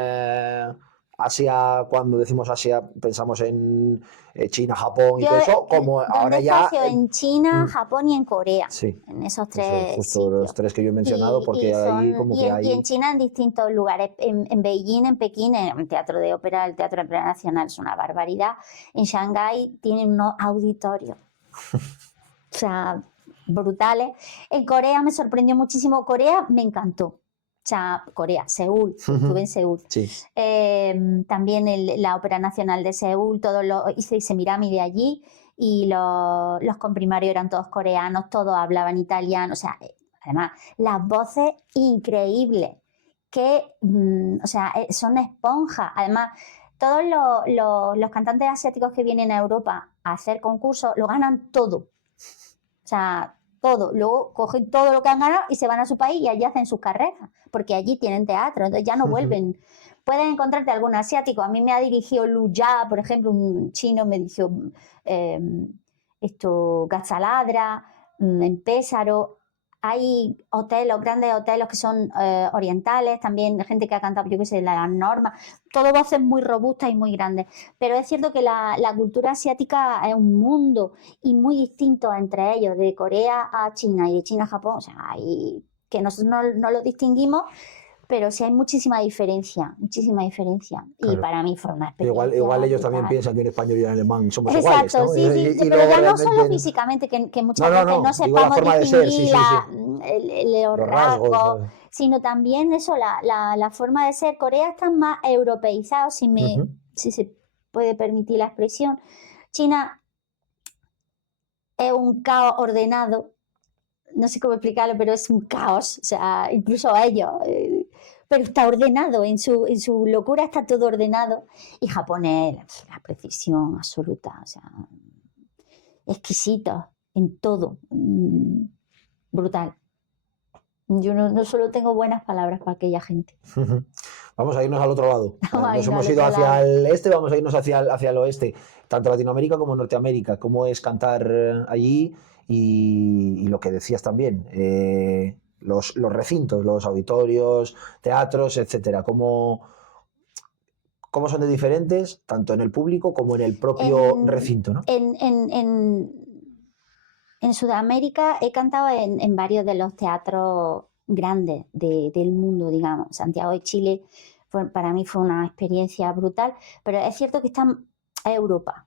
Asia, cuando decimos Asia pensamos en China, Japón y todo eso, como ahora ya... en China, Japón y en Corea. Sí. En esos Eso, tres justo sitios. los tres que yo he mencionado, porque ahí como que hay... Y en China en distintos lugares. En Beijing, en Pekín, en el Teatro de Ópera, el Teatro de Ópera Nacional es una barbaridad. En Shanghái tienen unos auditorios. O sea, brutales. En Corea me sorprendió muchísimo. Corea me encantó. O sea, Corea, Seúl, estuve en Seúl. Sí. También la Ópera Nacional de Seúl, hice Semiramis de allí y los comprimarios eran todos coreanos, todos hablaban italiano, o sea, además, las voces increíbles, que, o sea, son esponjas. Además, todos los cantantes asiáticos que vienen a Europa a hacer concursos lo ganan todo. O sea, todo. Luego cogen todo lo que han ganado y se van a su país y allí hacen sus carreras, porque allí tienen teatro, entonces ya no vuelven. Pueden encontrarte algún asiático. A mí me ha dirigido Lu Ya, por ejemplo, un chino me dirigió Gazzaladra, en Pésaro. Hay hoteles, grandes hoteles que son orientales, también gente que ha cantado, yo qué sé, las normas, todo voces muy robustas y muy grandes. Pero es cierto que la cultura asiática es un mundo y muy distinto entre ellos, de Corea a China y de China a Japón, o sea, que nosotros no lo distinguimos, pero sí hay muchísima diferencia. Claro. Y para mí fue una experiencia. Igual ellos también piensan que en español y en alemán somos iguales, ¿no? Sí, pero ya no solo físicamente, que muchas veces no sepamos distinguir los rasgos, sino también eso, la forma de ser. Corea está más europeizado, si se puede permitir la expresión. China es un caos ordenado, no sé cómo explicarlo, pero es un caos, o sea, incluso ellos, pero está ordenado, en su locura está todo ordenado. Y Japón es la precisión absoluta, o sea, exquisito en todo, brutal. Yo no solo tengo buenas palabras para aquella gente. Vamos a irnos al otro lado. Nos hemos ido hacia el este, vamos a irnos hacia el oeste, tanto Latinoamérica como Norteamérica. ¿Cómo es cantar allí? Y lo que decías también, los recintos, los auditorios, teatros, etcétera. ¿Cómo son de diferentes, tanto en el público como en el propio recinto, ¿no? En Sudamérica he cantado en varios de los teatros grandes del mundo, digamos. Santiago de Chile para mí fue una experiencia brutal, pero es cierto que están a Europa.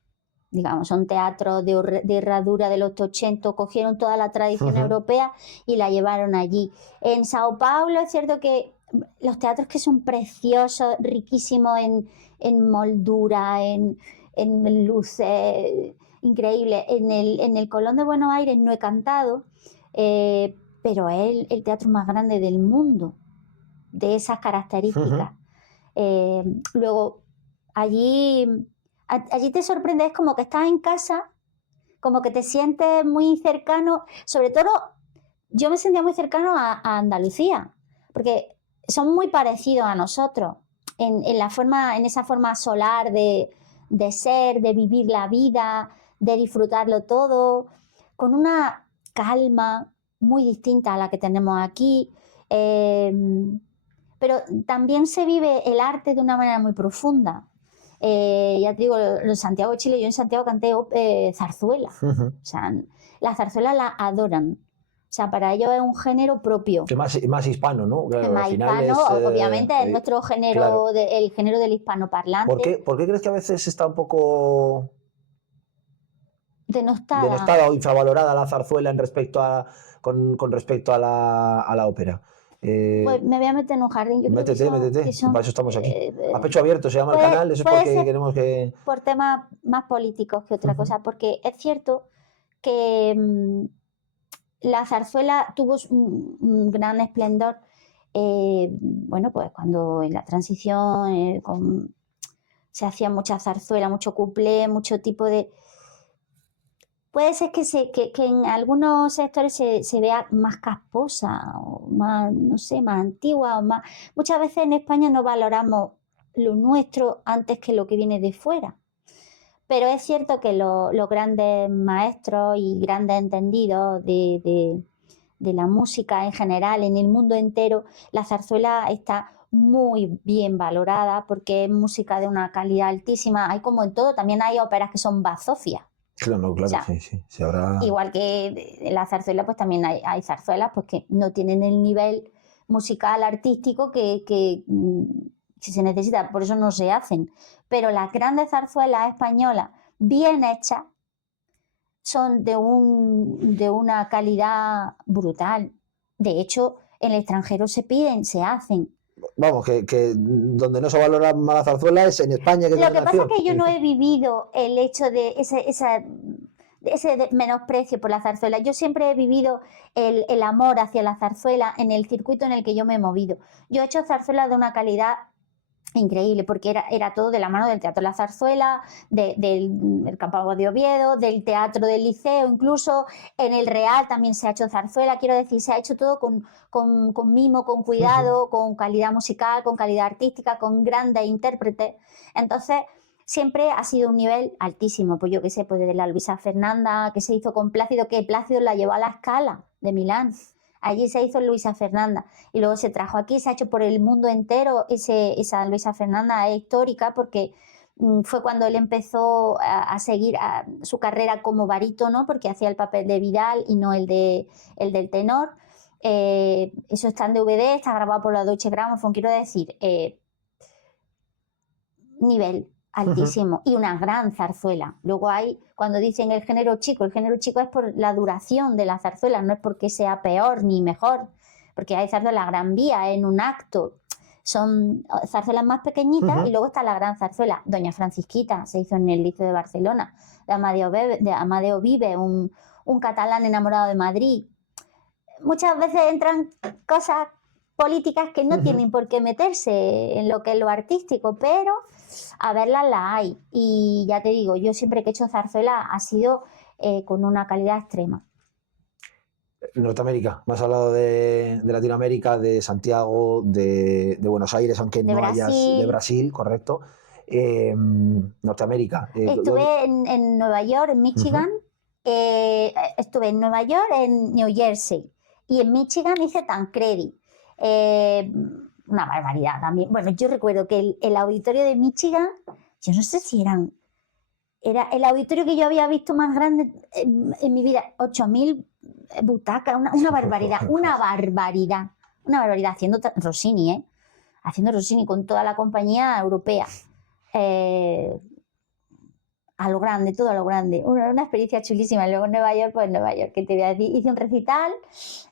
Digamos, son teatros de herradura de los 80, cogieron toda la tradición europea y la llevaron allí. En Sao Paulo es cierto que los teatros que son preciosos, riquísimos en moldura, en luces, increíble. En el Colón de Buenos Aires no he cantado, pero es el teatro más grande del mundo, de esas características. Luego, allí te sorprende, es como que estás en casa, como que te sientes muy cercano, sobre todo yo me sentía muy cercano a Andalucía, porque son muy parecidos a nosotros en esa forma solar de ser, de vivir la vida, de disfrutarlo todo, con una calma muy distinta a la que tenemos aquí. Pero también se vive el arte de una manera muy profunda. Ya te digo, en Santiago de Chile, yo en Santiago canté zarzuela. O sea, las zarzuelas la adoran. O sea, para ellos es un género propio. Que más hispano, ¿no? Claro, más hispano, obviamente, es nuestro género, claro. El género del hispanoparlante. ¿Por qué crees que a veces está un poco denostada o infravalorada la zarzuela con respecto a la ópera? Pues me voy a meter en un jardín. Métete. Para eso estamos aquí. A pecho abierto se llama el canal. Eso es porque queremos que... Por temas más políticos que otra cosa. Porque es cierto que la zarzuela tuvo un gran esplendor. Bueno, pues cuando en la transición se hacía mucha zarzuela, mucho cuplé, mucho tipo de... puede ser que en algunos sectores se vea más casposa o más, no sé, más antigua o más... Muchas veces en España no valoramos lo nuestro antes que lo que viene de fuera. Pero es cierto que los grandes maestros y grandes entendidos de la música en general, en el mundo entero, la zarzuela está muy bien valorada porque es música de una calidad altísima. Hay como en todo, también hay óperas que son bazofias. Claro, claro, O sea, sí. Sí, habrá... Igual que en la zarzuela, pues también hay zarzuelas pues, que no tienen el nivel musical, artístico que si se necesita, por eso no se hacen. Pero las grandes zarzuelas españolas, bien hechas, son de una calidad brutal. De hecho, en el extranjero se piden, se hacen. Vamos, que donde no se valora más la zarzuela es en España, que es Lo una que pasa nación. es que yo no he vivido el hecho de ese menosprecio por la zarzuela. Yo siempre he vivido el amor hacia la zarzuela en el circuito en el que yo me he movido. Yo he hecho zarzuela de una calidad increíble, porque era todo de la mano del Teatro La Zarzuela, del Campo de Oviedo, del Teatro del Liceo, incluso en el Real también se ha hecho zarzuela, quiero decir, se ha hecho todo con mimo, con cuidado, con calidad musical, con calidad artística, con grandes intérpretes. Entonces, siempre ha sido un nivel altísimo, pues yo qué sé, pues desde la Luisa Fernanda, que se hizo con Plácido, que Plácido la llevó a la Scala de Milán. Allí se hizo Luisa Fernanda y luego se trajo aquí, se ha hecho por el mundo entero esa Luisa Fernanda histórica porque fue cuando él empezó a seguir su carrera como barítono porque hacía el papel de Vidal y no el del tenor. Eso está en DVD, está grabado por la Deutsche Grammophon, quiero decir, nivel altísimo y una gran zarzuela. Luego hay, cuando dicen el género chico es por la duración de la zarzuela, no es porque sea peor ni mejor, porque hay zarzuela Gran Vía en un acto, son zarzuelas más pequeñitas y luego está la gran zarzuela, Doña Francisquita, se hizo en el Liceo de Barcelona, de Amadeo Vive, un catalán enamorado de Madrid. Muchas veces entran cosas políticas que no tienen por qué meterse en lo que es lo artístico, pero a verlas las hay. Y ya te digo, yo siempre que he hecho zarzuela ha sido con una calidad extrema. Norteamérica, me has hablado de Latinoamérica, de Santiago, de Buenos Aires, aunque De no Brasil. hayas... De Brasil, correcto. Norteamérica. Estuve en Nueva York, en Michigan. Estuve en Nueva York, en New Jersey. Y en Michigan hice Tancredi. Una barbaridad también. Bueno, yo recuerdo que el auditorio de Michigan, yo no sé si era el auditorio que yo había visto más grande en mi vida, 8.000 butacas, una barbaridad, una barbaridad, haciendo Rossini, haciendo Rossini con toda la compañía europea. A lo grande, todo a lo grande. Una experiencia chulísima. Luego en Nueva York, pues en Nueva York, que te voy a decir, hice un recital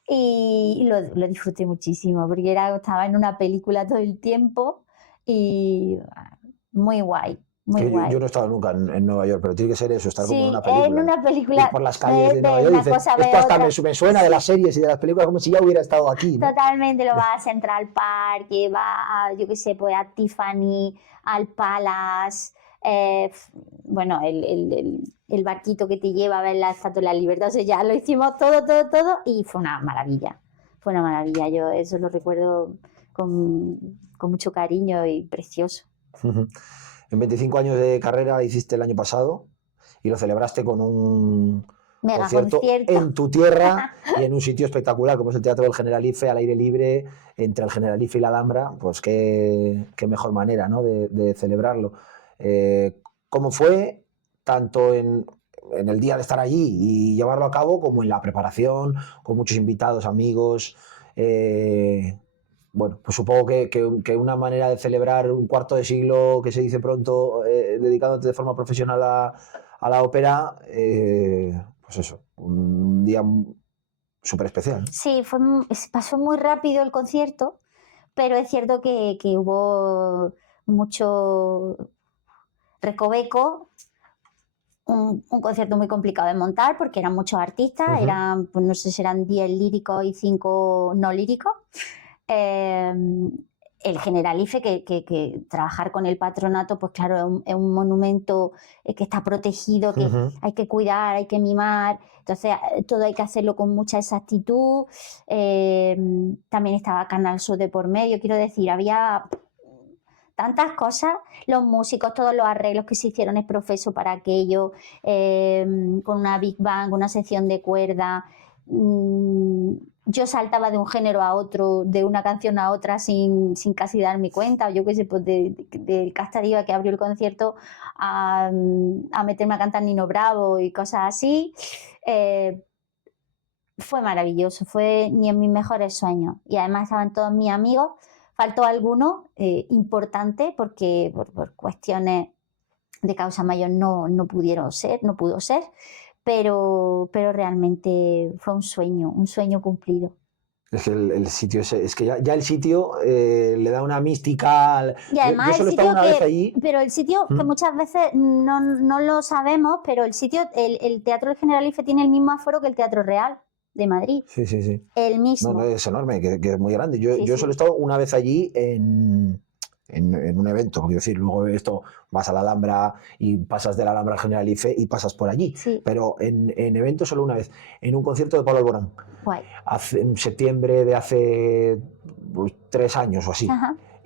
y lo disfruté muchísimo, porque estaba en una película todo el tiempo y muy guay. Muy guay. Yo no he estado nunca en Nueva York, pero tiene que ser eso, estar como en una película. En una película. Ir por las calles de Nueva York. Esto hasta me suena de las series y de las películas como si ya hubiera estado aquí, ¿no? Totalmente, lo va a Central Park, va a, yo qué sé, pues a Tiffany, al Palace. Bueno, el barquito que te lleva a ver la Estatua de la Libertad, o sea, ya lo hicimos todo y fue una maravilla, yo eso lo recuerdo con mucho cariño y precioso. En 25 años de carrera hiciste el año pasado y lo celebraste con un mega concierto en tu tierra y en un sitio espectacular como es el Teatro del Generalife, al aire libre, entre el Generalife y la Alhambra, pues qué mejor manera, ¿no?, de celebrarlo. ¿Cómo fue tanto en el día de estar allí y llevarlo a cabo como en la preparación, con muchos invitados, amigos? Bueno, pues supongo que una manera de celebrar un cuarto de siglo, que se dice pronto, dedicándote de forma profesional a la ópera, pues eso, un día súper especial, ¿no? Sí, pasó muy rápido el concierto, pero es cierto que hubo mucho recoveco, un concierto muy complicado de montar porque eran muchos artistas, eran, pues no sé si eran 10 líricos y 5 no líricos. el Generalife, que trabajar con el patronato, pues claro, es un monumento que está protegido, que hay que cuidar, hay que mimar, entonces todo hay que hacerlo con mucha exactitud. También estaba Canal Sur de por medio, quiero decir, había tantas cosas, los músicos, todos los arreglos que se hicieron es profeso para aquello, con una big band, una sección de cuerda. Yo saltaba de un género a otro, de una canción a otra sin casi darme cuenta, yo qué sé, pues del Casta Diva que abrió el concierto a meterme a cantar Nino Bravo y cosas así. Fue maravilloso, fue ni en mis mejores sueños, y además estaban todos mis amigos. Faltó alguno importante porque por cuestiones de causa mayor no pudo ser, pero realmente fue un sueño cumplido. Es que el sitio es que ya el sitio le da una mística. Y además yo solo he estado una vez allí. Pero el sitio, que muchas veces no lo sabemos, pero el sitio, el Teatro del Generalife tiene el mismo aforo que el Teatro Real de Madrid. Sí. El mismo. No, es enorme, que es muy grande. Yo solo he estado una vez allí en un evento, quiero decir, luego esto vas a la Alhambra y pasas de la Alhambra al Generalife y pasas por allí, pero en evento solo una vez, en un concierto de Pablo Alborán, en septiembre de hace 3 años o así.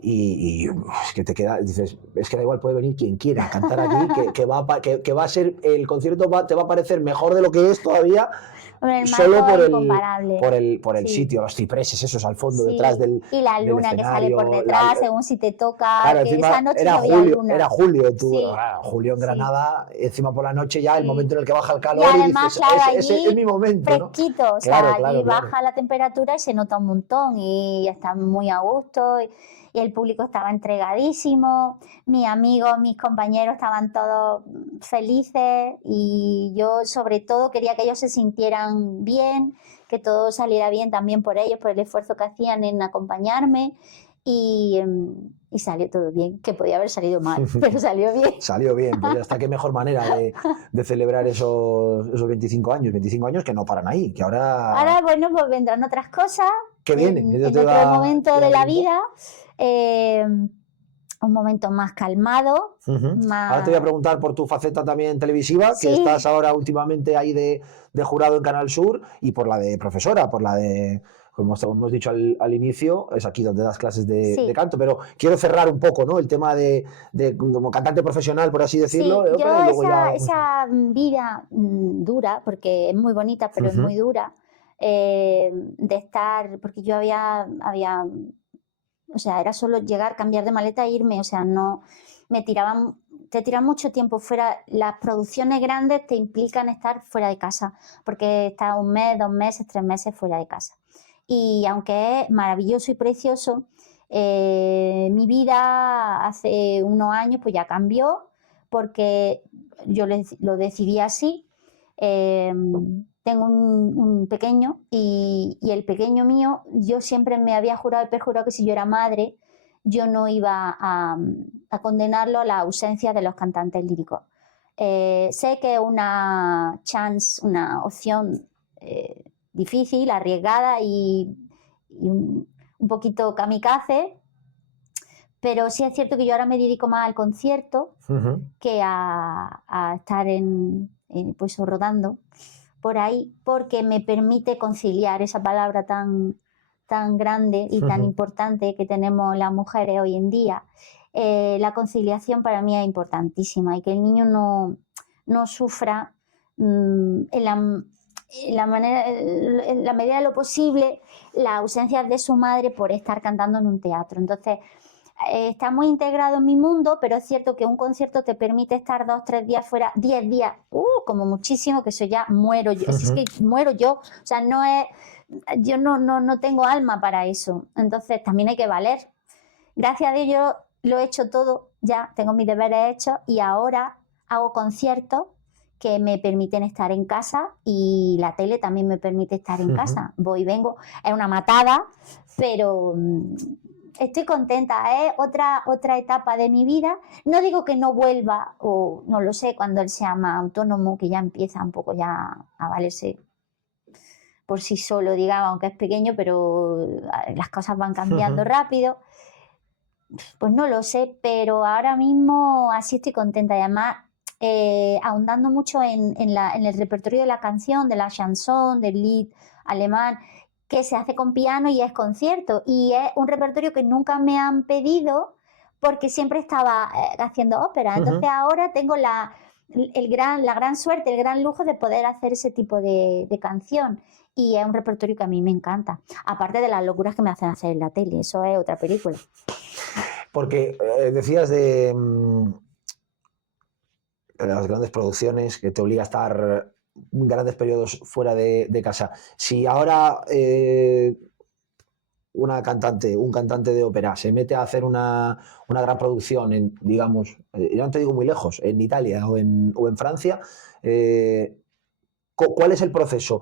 Y es que te queda, dices, es que da igual, puede venir quien quiera a cantar aquí, que va a ser, el concierto te va a parecer mejor de lo que es todavía, solo por el sitio, los cipreses esos al fondo, detrás del y la luna que sale por detrás, según si te toca, claro, que encima esa noche era había luna. Era julio, julio en Granada, encima por la noche ya, el momento en el que baja el calor, y además, dices, claro, ese es mi momento, fresquito, ¿no? o sea, allí baja la temperatura y se nota un montón y está muy a gusto, y el público estaba entregadísimo, mis amigos, mis compañeros estaban todos felices, y yo sobre todo quería que ellos se sintieran bien, que todo saliera bien también por ellos, por el esfuerzo que hacían en acompañarme, y salió todo bien, que podía haber salido mal, pero salió bien. Salió bien, pues hasta qué mejor manera de celebrar esos 25 años que no paran ahí, que ahora... Ahora, bueno, pues vendrán otras cosas. ¿Qué vienen? En otro momento de la vida, un momento más calmado. Ahora te voy a preguntar por tu faceta también televisiva, que estás ahora últimamente ahí de jurado en Canal Sur, y por la de profesora, por la de, como hemos dicho al inicio, es aquí donde das clases de canto, pero quiero cerrar un poco, ¿no? El tema de como cantante profesional, por así decirlo. Sí, yo esa vida dura, porque es muy bonita, pero es muy dura, de estar, porque yo había, o sea, era solo llegar, cambiar de maleta e irme, o sea, no, te tiran mucho tiempo fuera. Las producciones grandes te implican estar fuera de casa, porque estás 1 mes, 2 meses, 3 meses fuera de casa. Y aunque es maravilloso y precioso, mi vida hace unos años pues ya cambió, porque yo lo decidí así. Tengo un pequeño, y el pequeño mío, yo siempre me había jurado y perjurado que si yo era madre, yo no iba a condenarlo a la ausencia de los cantantes líricos. Sé que es una opción difícil, arriesgada y un poquito kamikaze, pero sí es cierto que yo ahora me dedico más al concierto que a estar pues rodando por ahí, porque me permite conciliar esa palabra tan grande y tan importante que tenemos las mujeres hoy en día. La conciliación para mí es importantísima, y que el niño no sufra en la medida de lo posible las ausencias de su madre por estar cantando en un teatro. Entonces, está muy integrado en mi mundo, pero es cierto que un concierto te permite estar 2, 3 días fuera, 10 días, como muchísimo, que eso ya muero yo. Es que muero yo, o sea, yo no tengo alma para eso. Entonces también hay que valer. Gracias a Dios yo lo he hecho todo, ya tengo mis deberes hechos, y ahora hago conciertos que me permiten estar en casa, y la tele también me permite estar en casa. Voy y vengo, es una matada, pero estoy contenta, es otra etapa de mi vida. No digo que no vuelva, o no lo sé, cuando él sea más autónomo, que ya empieza un poco ya a valerse por sí solo, digamos, aunque es pequeño, pero las cosas van cambiando rápido. Pues no lo sé, pero ahora mismo así estoy contenta y además ahondando mucho en el repertorio de la canción, de la chanson, del lied alemán, que se hace con piano y es concierto. Y es un repertorio que nunca me han pedido porque siempre estaba haciendo ópera. Entonces ahora tengo la gran suerte, el gran lujo de poder hacer ese tipo de canción. Y es un repertorio que a mí me encanta. Aparte de las locuras que me hacen hacer en la tele, eso es otra película. Porque decías de las grandes producciones que te obliga a estar grandes periodos fuera de casa. Si ahora una cantante, un cantante de ópera se mete a hacer una gran producción en, digamos, yo no te digo muy lejos, en Italia o en Francia, ¿cuál es el proceso?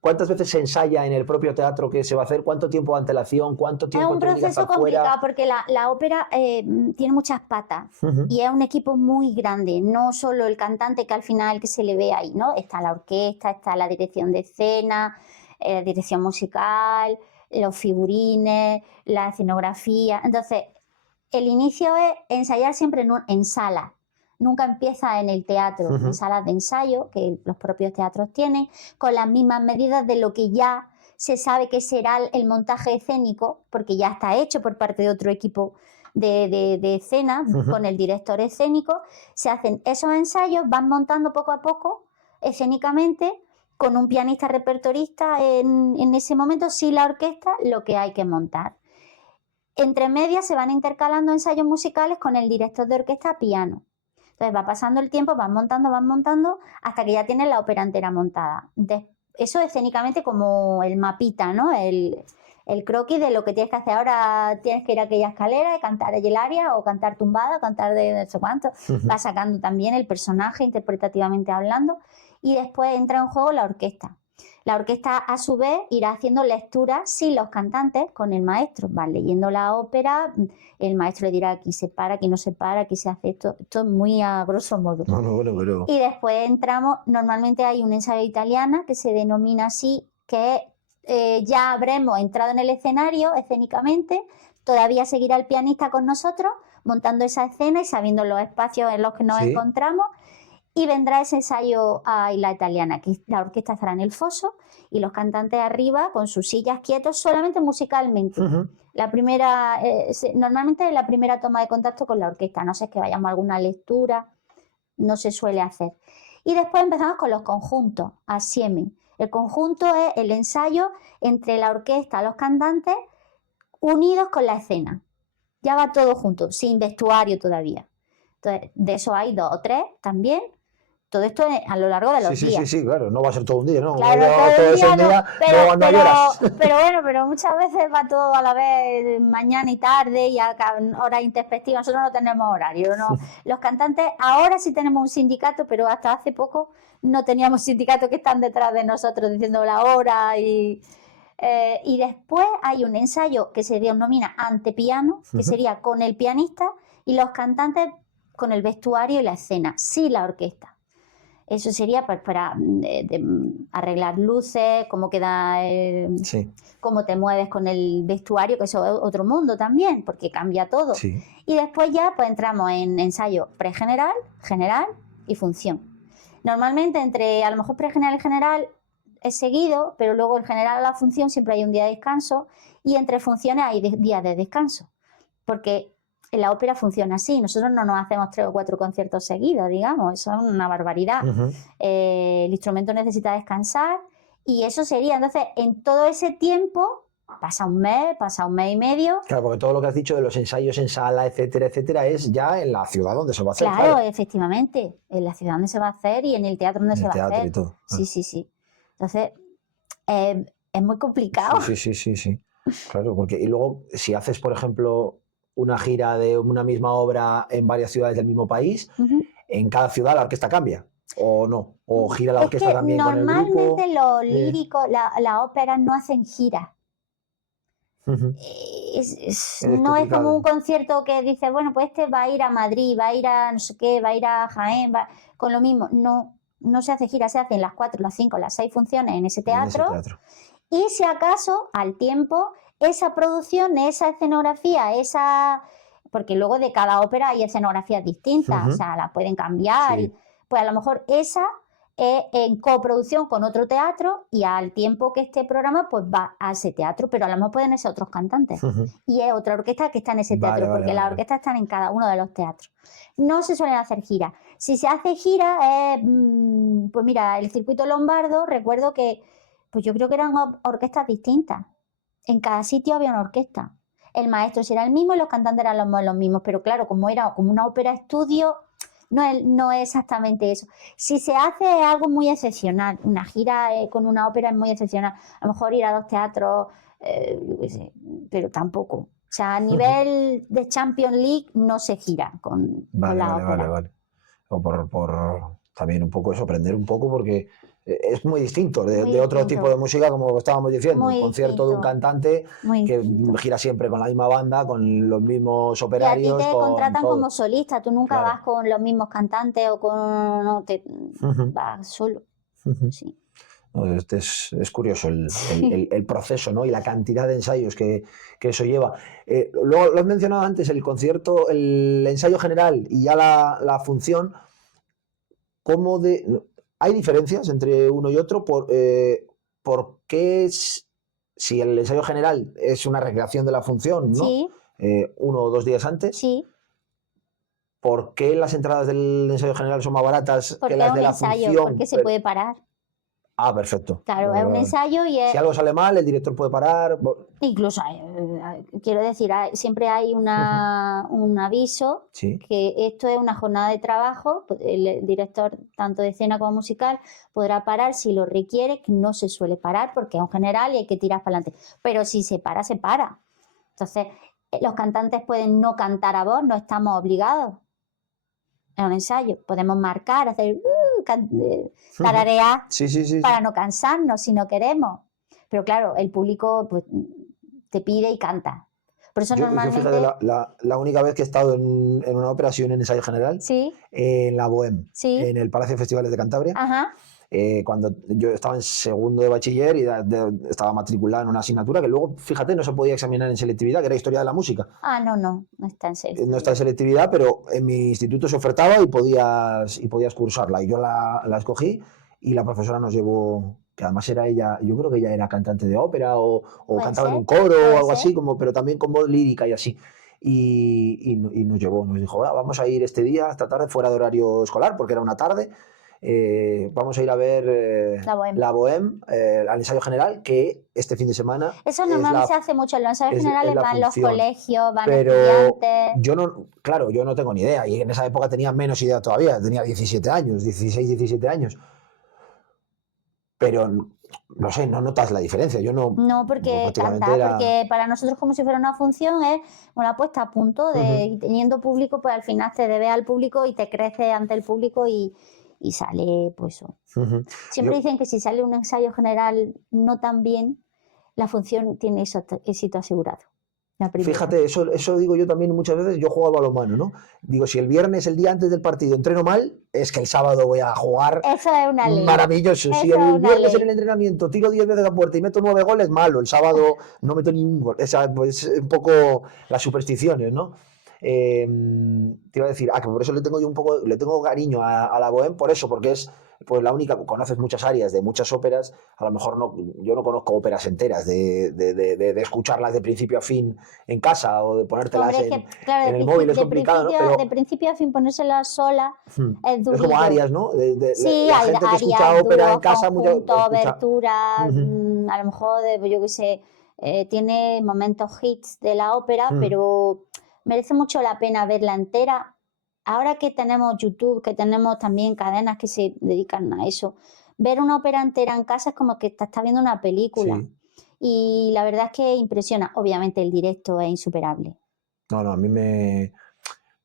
¿Cuántas veces se ensaya en el propio teatro que se va a hacer? ¿Cuánto tiempo de antelación? ¿Cuánto Es tiempo un tiene que proceso estar complicado fuera? porque la ópera tiene muchas patas y es un equipo muy grande, no solo el cantante que al final que se le ve ahí, ¿no? Está la orquesta, está la dirección de escena, la dirección musical, los figurines, la escenografía. Entonces, el inicio es ensayar siempre en salas. Nunca empieza en el teatro, en salas de ensayo, que los propios teatros tienen, con las mismas medidas de lo que ya se sabe que será el montaje escénico, porque ya está hecho por parte de otro equipo de escena, con el director escénico. Se hacen esos ensayos, van montando poco a poco, escénicamente, con un pianista repertorista en ese momento, sin la orquesta, lo que hay que montar. Entre medias se van intercalando ensayos musicales con el director de orquesta a piano. Entonces va pasando el tiempo, van montando, hasta que ya tienen la ópera entera montada. Eso escénicamente como el mapita, ¿no? El croquis de lo que tienes que hacer. Ahora tienes que ir a aquella escalera y cantar el aria, o cantar tumbada, o cantar de no sé cuánto. Va sacando también el personaje interpretativamente hablando. Y después entra en juego la orquesta. La orquesta, a su vez, irá haciendo lecturas sin los cantantes con el maestro. Van leyendo la ópera, el maestro le dirá aquí se para, aquí no se para, aquí se hace esto. Esto es muy a grosso modo. Bueno, pero... Y después entramos, normalmente hay un ensayo italiana que se denomina así, que ya habremos entrado en el escenario escénicamente, todavía seguirá el pianista con nosotros, montando esa escena y sabiendo los espacios en los que nos encontramos. Y vendrá ese ensayo a la italiana, que la orquesta estará en el foso y los cantantes arriba con sus sillas quietos, solamente musicalmente. La primera, normalmente la primera toma de contacto con la orquesta, no sé, que vayamos a alguna lectura, no se suele hacer. Y después empezamos con los conjuntos, assieme. El conjunto es el ensayo entre la orquesta, los cantantes, unidos con la escena. Ya va todo junto, sin vestuario todavía. Entonces, de eso hay 2 o 3 también. Todo esto a lo largo de los días. Sí, claro, no va a ser todo un día, ¿no? Claro, todo el día no, pero bueno, pero muchas veces va todo a la vez, mañana y tarde, y a horas introspectivas. Nosotros no tenemos horario, ¿no? Los cantantes ahora sí tenemos un sindicato, pero hasta hace poco no teníamos sindicatos que están detrás de nosotros diciendo la hora y después hay un ensayo que se denomina antepiano, que sería con el pianista y los cantantes con el vestuario y la escena, sí la orquesta. Eso sería para arreglar luces, cómo queda, cómo te mueves con el vestuario, que eso es otro mundo también, porque cambia todo. Sí. Y después ya pues entramos en ensayo pregeneral, general y función. Normalmente a lo mejor pregeneral y general es seguido, pero luego en general a la función siempre hay un día de descanso y entre funciones hay días de descanso, porque en la ópera funciona así, nosotros no nos hacemos 3 o 4 conciertos seguidos, digamos, eso es una barbaridad. El instrumento necesita descansar y eso sería, entonces, en todo ese tiempo, pasa un mes y medio. Claro, porque todo lo que has dicho de los ensayos en sala, etcétera, es ya en la ciudad donde se va a hacer. Claro, efectivamente, en la ciudad donde se va a hacer y en el teatro donde se va a hacer. Y todo. Sí. Entonces, es muy complicado. Sí. Claro, porque y luego, si haces, por ejemplo, una gira de una misma obra en varias ciudades del mismo país, en cada ciudad la orquesta cambia, ¿o no? ¿O gira la orquesta también con el grupo? Normalmente los líricos, las óperas no hacen giras. No es como un concierto que dice, bueno, pues este va a ir a Madrid, va a ir a no sé qué, va a ir a Jaén, con lo mismo. No se hace gira, se hacen las 4, las 5, las 6 funciones en ese teatro. Y si acaso, al tiempo, esa producción, esa escenografía, porque luego de cada ópera hay escenografías distintas, o sea, la pueden cambiar, Sí. pues a lo mejor esa es en coproducción con otro teatro y al tiempo que este programa pues va a ese teatro, pero a lo mejor pueden ser otros cantantes y es otra orquesta que está en ese teatro, porque las orquestas están en cada uno de los teatros. No se suelen hacer giras. Si se hace gira, pues mira, el circuito lombardo, recuerdo que pues yo creo que eran orquestas distintas. En cada sitio había una orquesta. El maestro sí era el mismo y los cantantes eran los mismos, pero claro, como era como una ópera estudio, no es exactamente eso. Si se hace algo muy excepcional, una gira con una ópera es muy excepcional, a lo mejor ir a 2 teatros, pero tampoco. O sea, a nivel de Champions League no se gira con la ópera. Vale. O por también un poco eso, aprender un poco, porque es muy distinto de otro tipo de música, como estábamos diciendo, un concierto de un cantante que gira siempre con la misma banda, con los mismos operarios. Y a ti te contratan como solista, tú nunca vas con los mismos cantantes o vas solo. Sí. Es curioso el proceso, ¿no? Y la cantidad de ensayos que eso lleva. Luego lo has mencionado antes, el concierto, el ensayo general y ya la función. ¿Hay diferencias entre uno y otro? ¿Por qué si el ensayo general es una recreación de la función, ¿no? Sí. 1 o 2 días antes? Sí. ¿Por qué las entradas del ensayo general son más baratas que las de la función? Porque se puede parar. Ah, perfecto. Claro, es un ensayo y si algo sale mal, el director puede parar. Incluso, quiero decir, siempre hay un aviso que esto es una jornada de trabajo, el director tanto de escena como musical podrá parar si lo requiere, que no se suele parar porque es un general y hay que tirar para adelante. Pero si se para, se para. Entonces, los cantantes pueden no cantar a voz, no estamos obligados. Es un ensayo, podemos marcar, hacer tararear para no cansarnos si no queremos. Pero claro, el público pues, te pide y canta. Por eso normalmente... Yo fíjate, la única vez que he estado en una ópera ha sido en un ensayo general, en la Bohème, en el Palacio de Festivales de Cantabria. Ajá. Cuando yo estaba en segundo de bachiller y estaba matriculado en una asignatura que luego, fíjate, no se podía examinar en selectividad, que era Historia de la Música. No está en selectividad. No está en selectividad, pero en mi instituto se ofertaba y podías cursarla. Y yo la escogí y la profesora nos llevó, que además era ella, yo creo que ella era cantante de ópera o cantaba en un coro o algo así, pero también con voz lírica y así. Y nos llevó, nos dijo, vamos a ir este día, esta tarde, fuera de horario escolar, porque era una tarde. Vamos a ir a ver la Bohème, al ensayo general, que este fin de semana... Eso normalmente se hace mucho, en los ensayos generales van los colegios, van estudiantes... yo no tengo ni idea, y en esa época tenía menos idea todavía, tenía 17 años, 16, 17 años. Pero, no sé, no notas la diferencia, yo no... No, porque porque para nosotros como si fuera una función es una puesta a punto de teniendo público, pues al final te debes al público y te crece ante el público y sale, pues eso. Siempre dicen que si sale un ensayo general no tan bien, la función tiene éxito asegurado. Fíjate, eso digo yo también muchas veces, yo juego al balonmano, ¿no? Digo, si el viernes, el día antes del partido, entreno mal, es que el sábado voy a jugar eso es una ley. Maravilloso. Si el viernes en el entrenamiento tiro 10 veces a puerta y meto 9 goles, malo. El sábado no meto ningún gol. Esa pues, es un poco las supersticiones, ¿no? Te iba a decir, que por eso le tengo cariño a la Bohème, por eso, porque es pues la única, conoces muchas áreas de muchas óperas, a lo mejor yo no conozco óperas enteras, de escucharlas de principio a fin en casa o de ponértelas en el móvil, es complicado, ¿no? Pero, de principio a fin ponérselas sola es duro. Es como arias, ¿no? Sí, la gente que escucha ópera en casa, obertura, a lo mejor, yo qué sé, tiene momentos hits de la ópera, pero merece mucho la pena verla entera. Ahora que tenemos YouTube, que tenemos también cadenas que se dedican a eso, ver una ópera entera en casa es como que estás viendo una película. Sí. Y la verdad es que impresiona. Obviamente el directo es insuperable. No, a mí me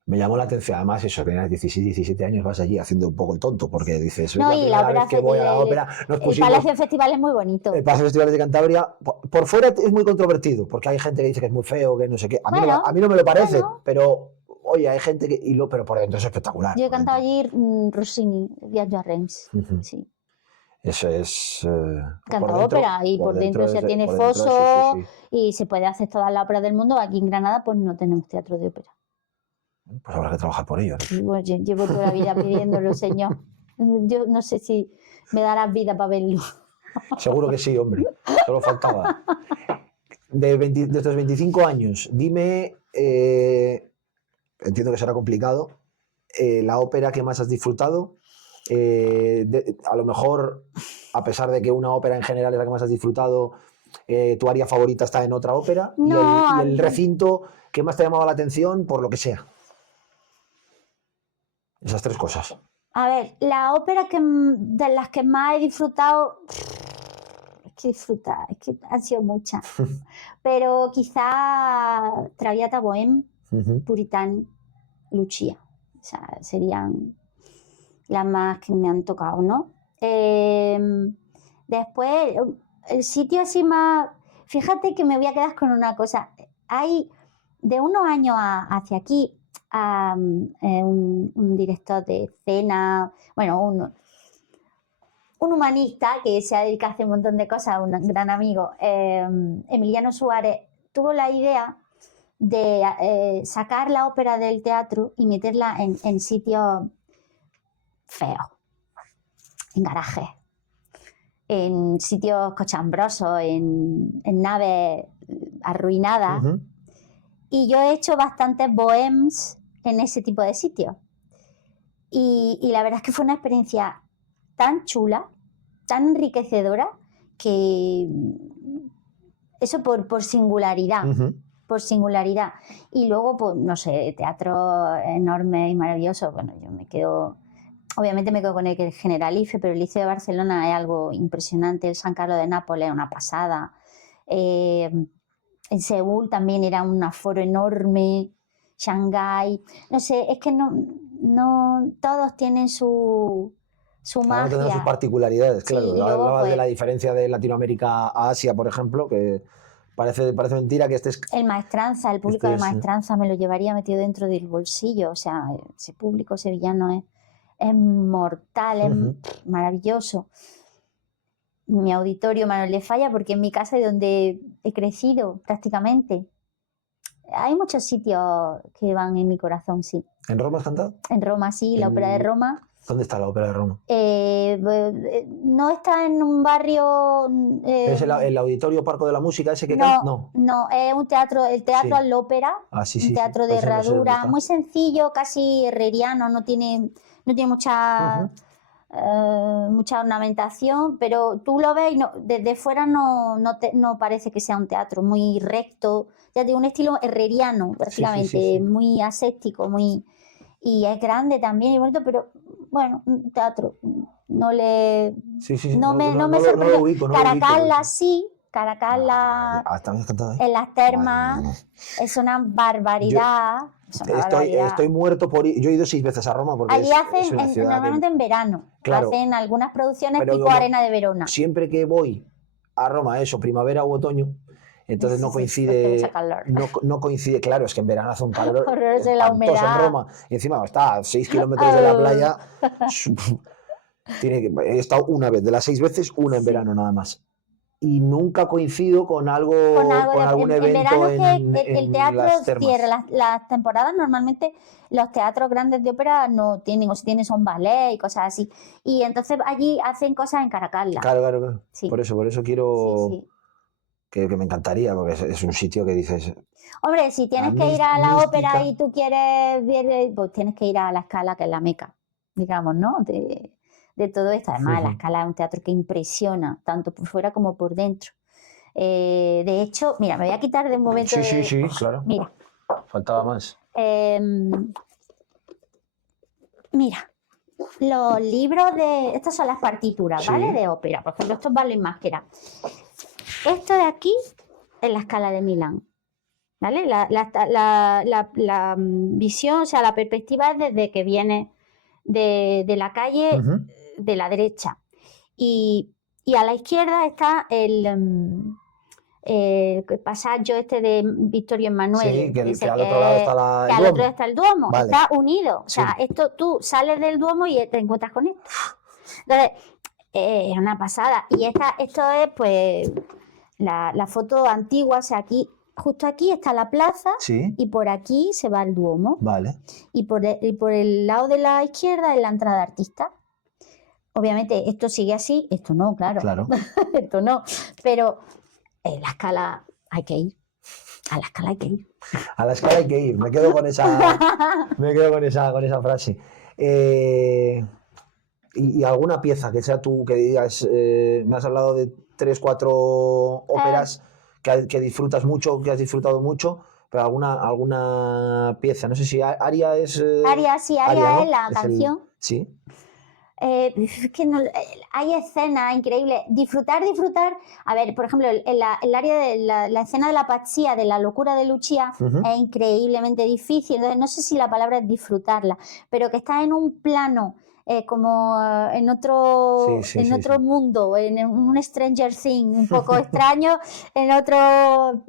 llamó la atención. Además, eso, que tenías 16, 17 años, vas allí haciendo un poco el tonto, porque dices, no, y la ópera, que voy a la ópera, el Palacio Festival es muy bonito. El Palacio Festival de Cantabria, por fuera es muy controvertido, porque hay gente que dice que es muy feo, que no sé qué. A mí no me lo parece, pero... Oye, hay gente que... pero por dentro es espectacular. Yo he cantado allí Rossini, Viaggio a Reims. Sí. Eso es... Canta ópera y por dentro se tiene foso y se puede hacer toda la ópera del mundo. Aquí en Granada pues no tenemos teatro de ópera. Pues habrá que trabajar por ello. Pues llevo toda la vida pidiéndolo, señor. Yo no sé si me darás vida para verlo. Seguro que sí, hombre. Solo faltaba. De estos 25 años, dime, entiendo que será complicado, la ópera que más has disfrutado. A lo mejor, a pesar de que una ópera en general es la que más has disfrutado, tu área favorita está en otra ópera. No, y el recinto que más te ha llamado la atención, por lo que sea. Esas 3 cosas. A ver, la ópera de las que más he disfrutado, es que han sido muchas, pero quizá Traviata, Bohème, Puritani, Lucia, o sea, serían las más que me han tocado, ¿no? Después, el sitio así más... Fíjate que me voy a quedar con una cosa. Hay, de unos años hacia aquí, un director de escena, bueno, un humanista que se ha dedicado a hacer un montón de cosas, un gran amigo, Emiliano Suárez, tuvo la idea de sacar la ópera del teatro y meterla en sitios feos, en garajes, en sitios cochambrosos, en naves arruinadas. Y yo he hecho bastantes bohèmes en ese tipo de sitios. Y la verdad es que fue una experiencia tan chula, tan enriquecedora, que eso por singularidad. Por singularidad. Y luego, pues, no sé, teatro enorme y maravilloso. Bueno, yo me quedo... Obviamente me quedo con el Generalife, pero el Liceo de Barcelona es algo impresionante. El San Carlos de Nápoles es una pasada. En Seúl también era un aforo enorme. Shanghái. No sé, es que no todos tienen su magia. Tienen sus particularidades, claro. Sí, hablabas de la diferencia de Latinoamérica a Asia, por ejemplo, que parece mentira que estés... El Maestranza, el público de Maestranza me lo llevaría metido dentro del bolsillo. O sea, ese público sevillano es mortal, es maravilloso. Mi auditorio Manuel de Falla, porque en mi casa es donde he crecido prácticamente. Hay muchos sitios que van en mi corazón, sí. ¿En Roma has cantado? En Roma, sí, la ópera de Roma. ¿Dónde está la ópera de Roma? No está en un barrio... ¿Es el Auditorio Parco de la Música ese que canta? No, es un teatro, el teatro all'ópera, un teatro de herradura, muy sencillo, casi herreriano, no tiene mucha ornamentación, pero tú lo ves y desde fuera no parece que sea un teatro muy recto, ya de un estilo herreriano, prácticamente, muy aséptico, y es grande también y bonito, pero bueno, un teatro no me sorprendió. Caracalla sí, Caracalla en las termas es una barbaridad. Estoy muerto por ir. Yo he ido 6 veces a Roma porque allí hacen normalmente en verano, hacen algunas producciones tipo Arena de Verona. Siempre que voy a Roma, eso, primavera u otoño, entonces no coincide, no coincide, claro, es que en verano hace un calor horroroso, la humedad en Roma, y encima está a 6 kilómetros de la playa. He estado una vez, de las 6 veces, una en verano nada más. Y nunca coincido con algún evento en el teatro cierra las temporadas. Normalmente los teatros grandes de ópera no tienen, o si tienen son ballet y cosas así. Y entonces allí hacen cosas en Caracalla. Claro. Sí. Por eso quiero... Sí. Que me encantaría, porque es un sitio que dices... Hombre, si tienes que ir a la ópera y tú quieres ver, pues tienes que ir a la Scala, que es la meca, digamos, ¿no? De todo esto. Además, la Scala es un teatro que impresiona, tanto por fuera como por dentro. De hecho, mira, me voy a quitar de un momento Sí, claro. Mira. Faltaba más. Mira, los libros de... Estas son las partituras, ¿vale? De ópera. Por ejemplo, estos valen más que era. Esto de aquí es la Scala de Milán, ¿vale? La visión, o sea, la perspectiva es desde que viene de la calle de la derecha. Y a la izquierda está el pasaggio este de Vittorio Emanuele. Sí, que al otro lado está al otro lado está el Duomo. Está unido. O Sí. sea, esto tú sales del Duomo y te encuentras con esto. Entonces, Es una pasada. Y esto es pues la foto antigua, o sea, aquí, justo aquí está la plaza, Sí. Y por aquí se va el Duomo. Vale. Y por el lado de la izquierda es la entrada de artistas. Obviamente esto sigue así, esto no, claro. Esto no, pero en la Scala hay que ir. A la Scala hay que ir. A la Scala hay que ir, me quedo con esa frase. Y alguna pieza que sea tú, que digas, me has hablado de 3, 4 óperas que disfrutas mucho, que has disfrutado mucho, pero alguna pieza, no sé si Aria es... Aria, sí, Aria ¿no? es la canción. Sí. Es que no, hay escenas increíbles. Disfrutar. A ver, por ejemplo, el área de la escena de la pazzia, de la locura de Lucia, es increíblemente difícil. Entonces, no sé si la palabra es disfrutarla, pero que está en un plano como en otro, mundo, en un Stranger Things un poco extraño, en otro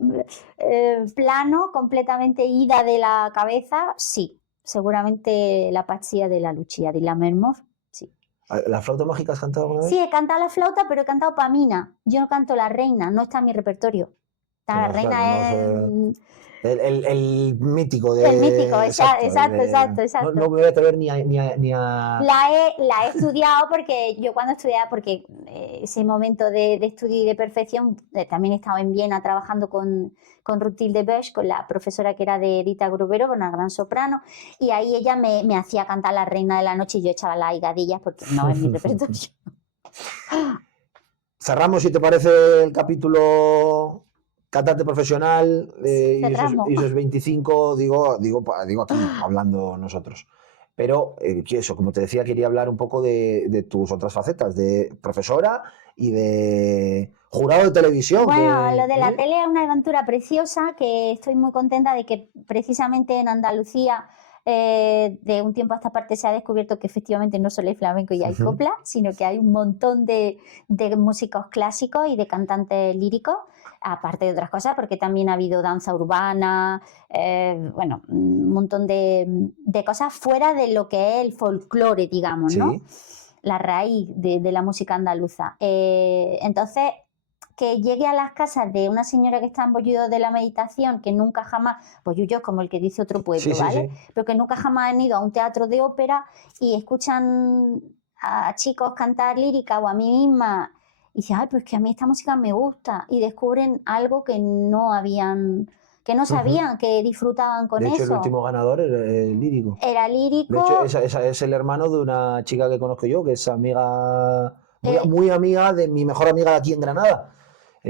plano completamente ida de la cabeza, sí. Seguramente la pazzia de la Lucia, de la Mermor. ¿La flauta mágica has cantado alguna vez? Sí, he cantado la flauta, pero he cantado Pamina. Yo no canto la reina, no está en mi repertorio. La reina es... El mítico. El mítico, exacto. No me voy a atrever ni a... La he estudiado porque yo cuando estudiaba, porque ese momento de estudio y de perfección, también he estado en Viena trabajando con Rutilde Boesch, con la profesora que era de Edita Grubero, con una gran soprano, y ahí ella me hacía cantar La Reina de la Noche y yo echaba las higadillas porque no es mi repertorio. Cerramos, si te parece, el capítulo cantante profesional y esos 25, digo aquí, hablando nosotros. Pero eso, como te decía, quería hablar un poco de tus otras facetas, de profesora y de jurado de televisión. Bueno, lo de la tele es una aventura preciosa que estoy muy contenta de que precisamente en Andalucía de un tiempo a esta parte se ha descubierto que efectivamente no solo hay flamenco y hay copla, sino que hay un montón de músicos clásicos y de cantantes líricos, aparte de otras cosas, porque también ha habido danza urbana, bueno, un montón de cosas fuera de lo que es el folclore, digamos, ¿no? La raíz de la música andaluza. Entonces, que llegue a las casas de una señora que está en Bollullo de la Meditación, que nunca jamás, Bollullo es como el que dice otro pueblo, ¿vale? Pero que nunca jamás han ido a un teatro de ópera y escuchan a chicos cantar lírica o a mí misma y dicen, ay, pues que a mí esta música me gusta, y descubren algo que no sabían, que disfrutaban con eso. De hecho, el último ganador era lírico. Era lírico. De hecho, esa es el hermano de una chica que conozco yo, que es amiga, muy amiga de mi mejor amiga de aquí en Granada.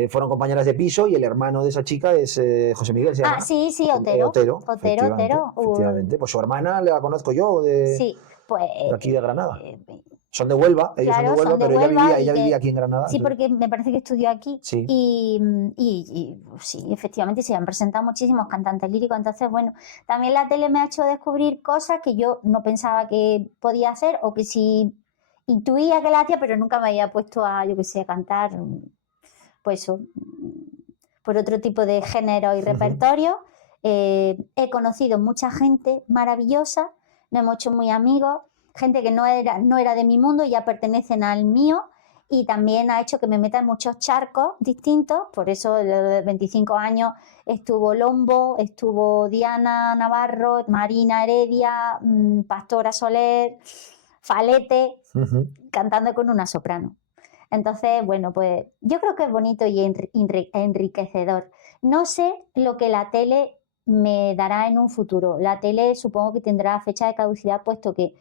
Fueron compañeras de piso y el hermano de esa chica es José Miguel. ¿Se llama? Ah, sí, Otero. Efectivamente. Pues su hermana la conozco yo de aquí de Granada. Son de Huelva, ellos son de Huelva, pero ella vivía aquí en Granada. Sí, porque me parece que estudió aquí. Sí. Y sí, efectivamente se han presentado muchísimos cantantes líricos. Entonces, bueno, también la tele me ha hecho descubrir cosas que yo no pensaba que podía hacer o que sí intuía que la hacía, pero nunca me había puesto a, yo qué sé, a cantar, pues eso, por otro tipo de género y repertorio. He conocido mucha gente maravillosa, nos hemos hecho muy amigos, gente que no era de mi mundo y ya pertenecen al mío, y también ha hecho que me meta en muchos charcos distintos. Por eso de 25 años estuvo Lombo, estuvo Diana Navarro, Marina Heredia, Pastora Soler, Falete, cantando con una soprano. Entonces, bueno, pues yo creo que es bonito y enriquecedor. No sé lo que la tele me dará en un futuro. La tele supongo que tendrá fecha de caducidad, puesto que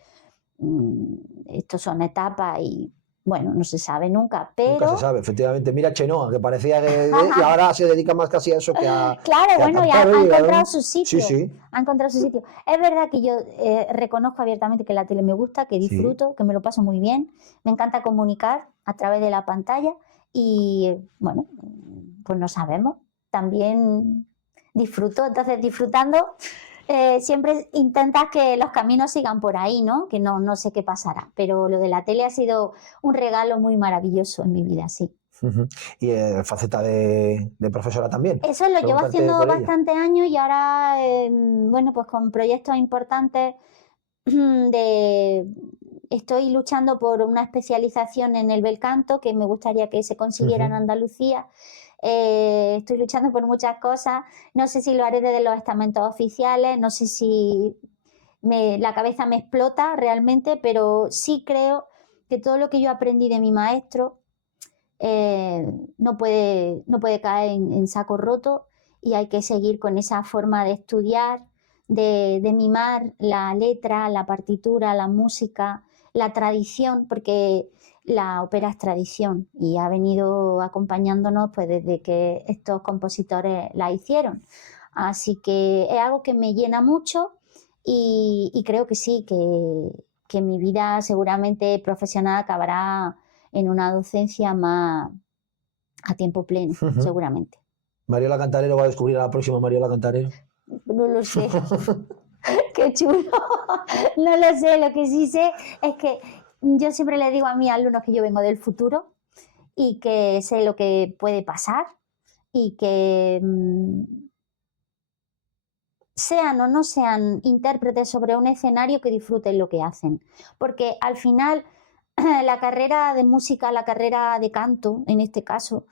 estos son etapas y, bueno, no se sabe nunca, pero... Nunca se sabe, efectivamente. Mira Chenoa, que parecía que... y ahora se dedica más casi a eso que a... Claro, que bueno, a ya ha cantar, encontrado su sitio. Sí. Ha encontrado su sitio. Es verdad que yo reconozco abiertamente que la tele me gusta, que disfruto, que me lo paso muy bien. Me encanta comunicar a través de la pantalla y, bueno, pues no sabemos. También disfruto, entonces disfrutando... siempre intentas que los caminos sigan por ahí, ¿no? Que no sé qué pasará, pero lo de la tele ha sido un regalo muy maravilloso en mi vida, sí. Y faceta de profesora también. Eso lo llevo haciendo bastante años y ahora, bueno, pues con proyectos importantes Estoy luchando por una especialización en el bel canto que me gustaría que se consiguiera en Andalucía. Estoy luchando por muchas cosas. No sé si lo haré desde los estamentos oficiales, no sé si la cabeza me explota realmente, pero sí creo que todo lo que yo aprendí de mi maestro no puede caer en saco roto, y hay que seguir con esa forma de estudiar, de mimar la letra, la partitura, la música, la tradición, porque la ópera es tradición y ha venido acompañándonos pues desde que estos compositores la hicieron. Así que es algo que me llena mucho, y creo que sí, que mi vida seguramente profesional acabará en una docencia más a tiempo pleno, seguramente. ¿Mariola Cantarero va a descubrir a la próxima Mariola Cantarero? No lo sé. Qué chulo. No lo sé, lo que sí sé es que yo siempre le digo a mis alumnos que yo vengo del futuro y que sé lo que puede pasar, y que sean o no sean intérpretes sobre un escenario, que disfruten lo que hacen. Porque al final la carrera de música, la carrera de canto, en este caso,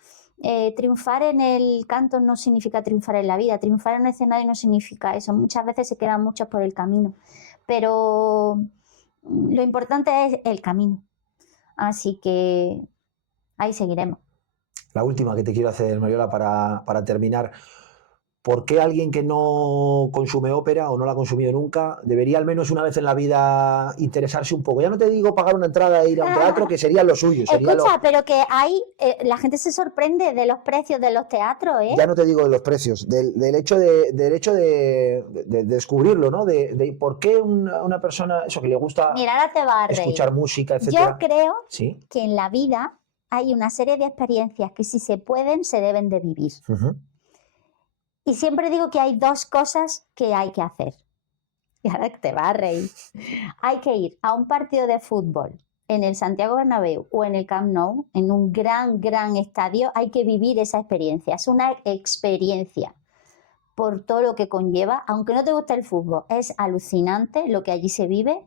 triunfar en el canto no significa triunfar en la vida, triunfar en un escenario no significa eso. Muchas veces se quedan muchos por el camino, pero lo importante es el camino. Así que ahí seguiremos. La última que te quiero hacer, Mariola, para terminar. ¿Por qué alguien que no consume ópera o no la ha consumido nunca debería al menos una vez en la vida interesarse un poco? Ya no te digo pagar una entrada e ir a un teatro, que sería lo suyo. Sería Escucha, pero que hay, la gente se sorprende de los precios de los teatros, ¿eh? Ya no te digo de los precios, del hecho de descubrirlo, ¿no? De por qué una persona, eso, que le gusta escuchar música, etc. Yo creo que en la vida hay una serie de experiencias que, si se pueden, se deben de vivir. Y siempre digo que hay dos cosas que hay que hacer. Y ahora te vas a reír. Hay que ir a un partido de fútbol en el Santiago Bernabéu o en el Camp Nou, en un gran estadio. Hay que vivir esa experiencia. Es una experiencia por todo lo que conlleva. Aunque no te guste el fútbol, es alucinante lo que allí se vive.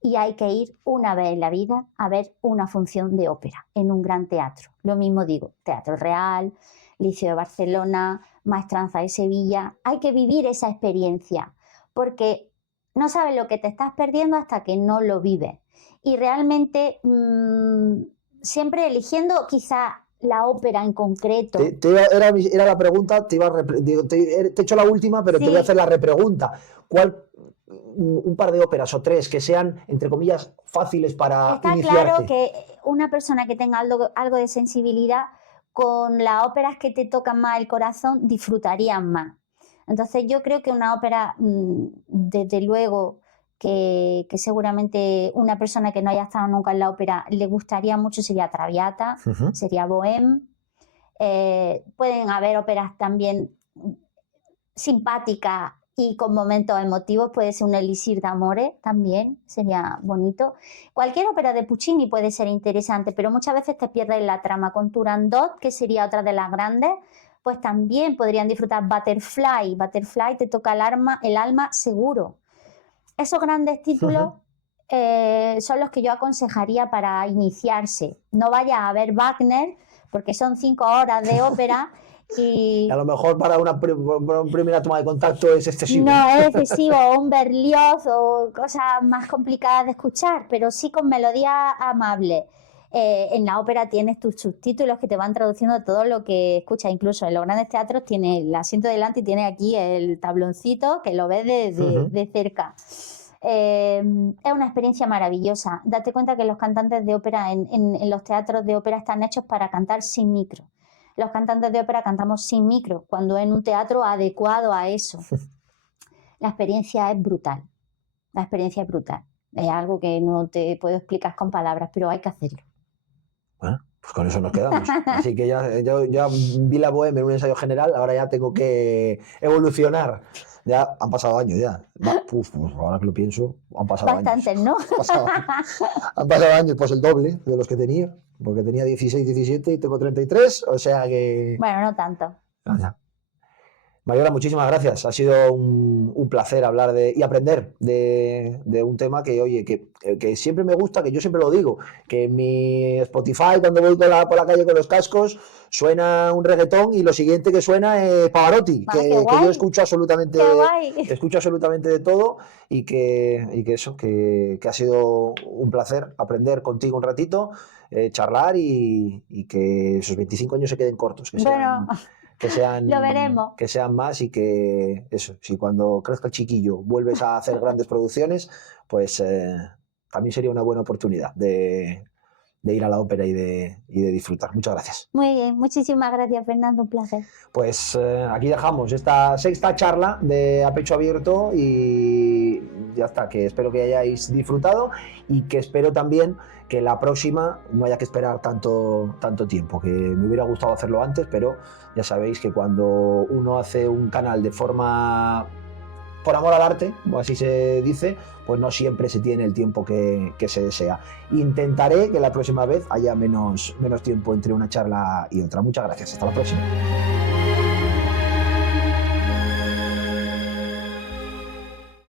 Y hay que ir una vez en la vida a ver una función de ópera en un gran teatro. Lo mismo digo, Teatro Real, Liceo de Barcelona, Maestranza de Sevilla. Hay que vivir esa experiencia, porque no sabes lo que te estás perdiendo hasta que no lo vives. Y realmente siempre eligiendo quizá la ópera en concreto. Era la pregunta, te he hecho la última, pero te voy a hacer la repregunta. ¿Cuál? Un par de óperas o tres que sean, entre comillas, fáciles para iniciarte. Está claro que una persona que tenga algo de sensibilidad, con las óperas que te tocan más el corazón, disfrutarían más. Entonces yo creo que una ópera, desde luego, que seguramente una persona que no haya estado nunca en la ópera le gustaría mucho, sería Traviata, sería Bohème. Pueden haber óperas también simpáticas y con momentos emotivos, puede ser un Elixir d'Amore también, sería bonito. Cualquier ópera de Puccini puede ser interesante, pero muchas veces te pierdes la trama. Con Turandot, que sería otra de las grandes, pues también podrían disfrutar. Butterfly te toca el alma seguro. Esos grandes títulos son los que yo aconsejaría para iniciarse. No vayas a ver Wagner, porque son 5 horas de ópera. Y a lo mejor para una primera toma de contacto es excesivo. No es excesivo, o un Berlioz o cosas más complicadas de escuchar, pero sí con melodías amables. En la ópera tienes tus subtítulos que te van traduciendo todo lo que escuchas. Incluso en los grandes teatros tienes el asiento delante y tienes aquí el tabloncito que lo ves de cerca. Es una experiencia maravillosa. Date cuenta que los cantantes de ópera en los teatros de ópera están hechos para cantar sin micro. Los cantantes de ópera cantamos sin micro, cuando en un teatro adecuado a eso. La experiencia es brutal. La experiencia es brutal. Es algo que no te puedo explicar con palabras, pero hay que hacerlo. Bueno, pues con eso nos quedamos. Así que ya vi la Bohème en un ensayo general, ahora ya tengo que evolucionar. Ya han pasado años ya. Ahora que lo pienso, han pasado bastantes, años. ¿no? Han pasado años, pues el doble de los que tenía, porque tenía 16, 17 y tengo 33, o sea que... Bueno, no tanto. Nada. Mariola, muchísimas gracias. Ha sido un placer hablar y aprender de un tema que, oye, que siempre me gusta, que yo siempre lo digo, que en mi Spotify, cuando voy por la calle con los cascos, suena un reggaetón y lo siguiente que suena es Pavarotti, ¡Qué que yo guay! ¡Qué guay! escucho absolutamente de todo que ha sido un placer aprender contigo un ratito, charlar y que esos 25 años se queden cortos, Bueno, lo veremos. que sean más y que eso, si cuando crezca el chiquillo vuelves a hacer grandes producciones, pues también sería una buena oportunidad de ir a la ópera y de disfrutar. Muchas gracias. Muy bien, muchísimas gracias, Fernando, un placer. Pues aquí dejamos esta sexta charla de A Pecho Abierto y ya está, que espero que hayáis disfrutado y que espero también que la próxima no haya que esperar tanto tiempo, que me hubiera gustado hacerlo antes, pero ya sabéis que cuando uno hace un canal de forma por amor al arte, o así se dice, pues no siempre se tiene el tiempo que se desea. Intentaré que la próxima vez haya menos tiempo entre una charla y otra. Muchas gracias, hasta la próxima.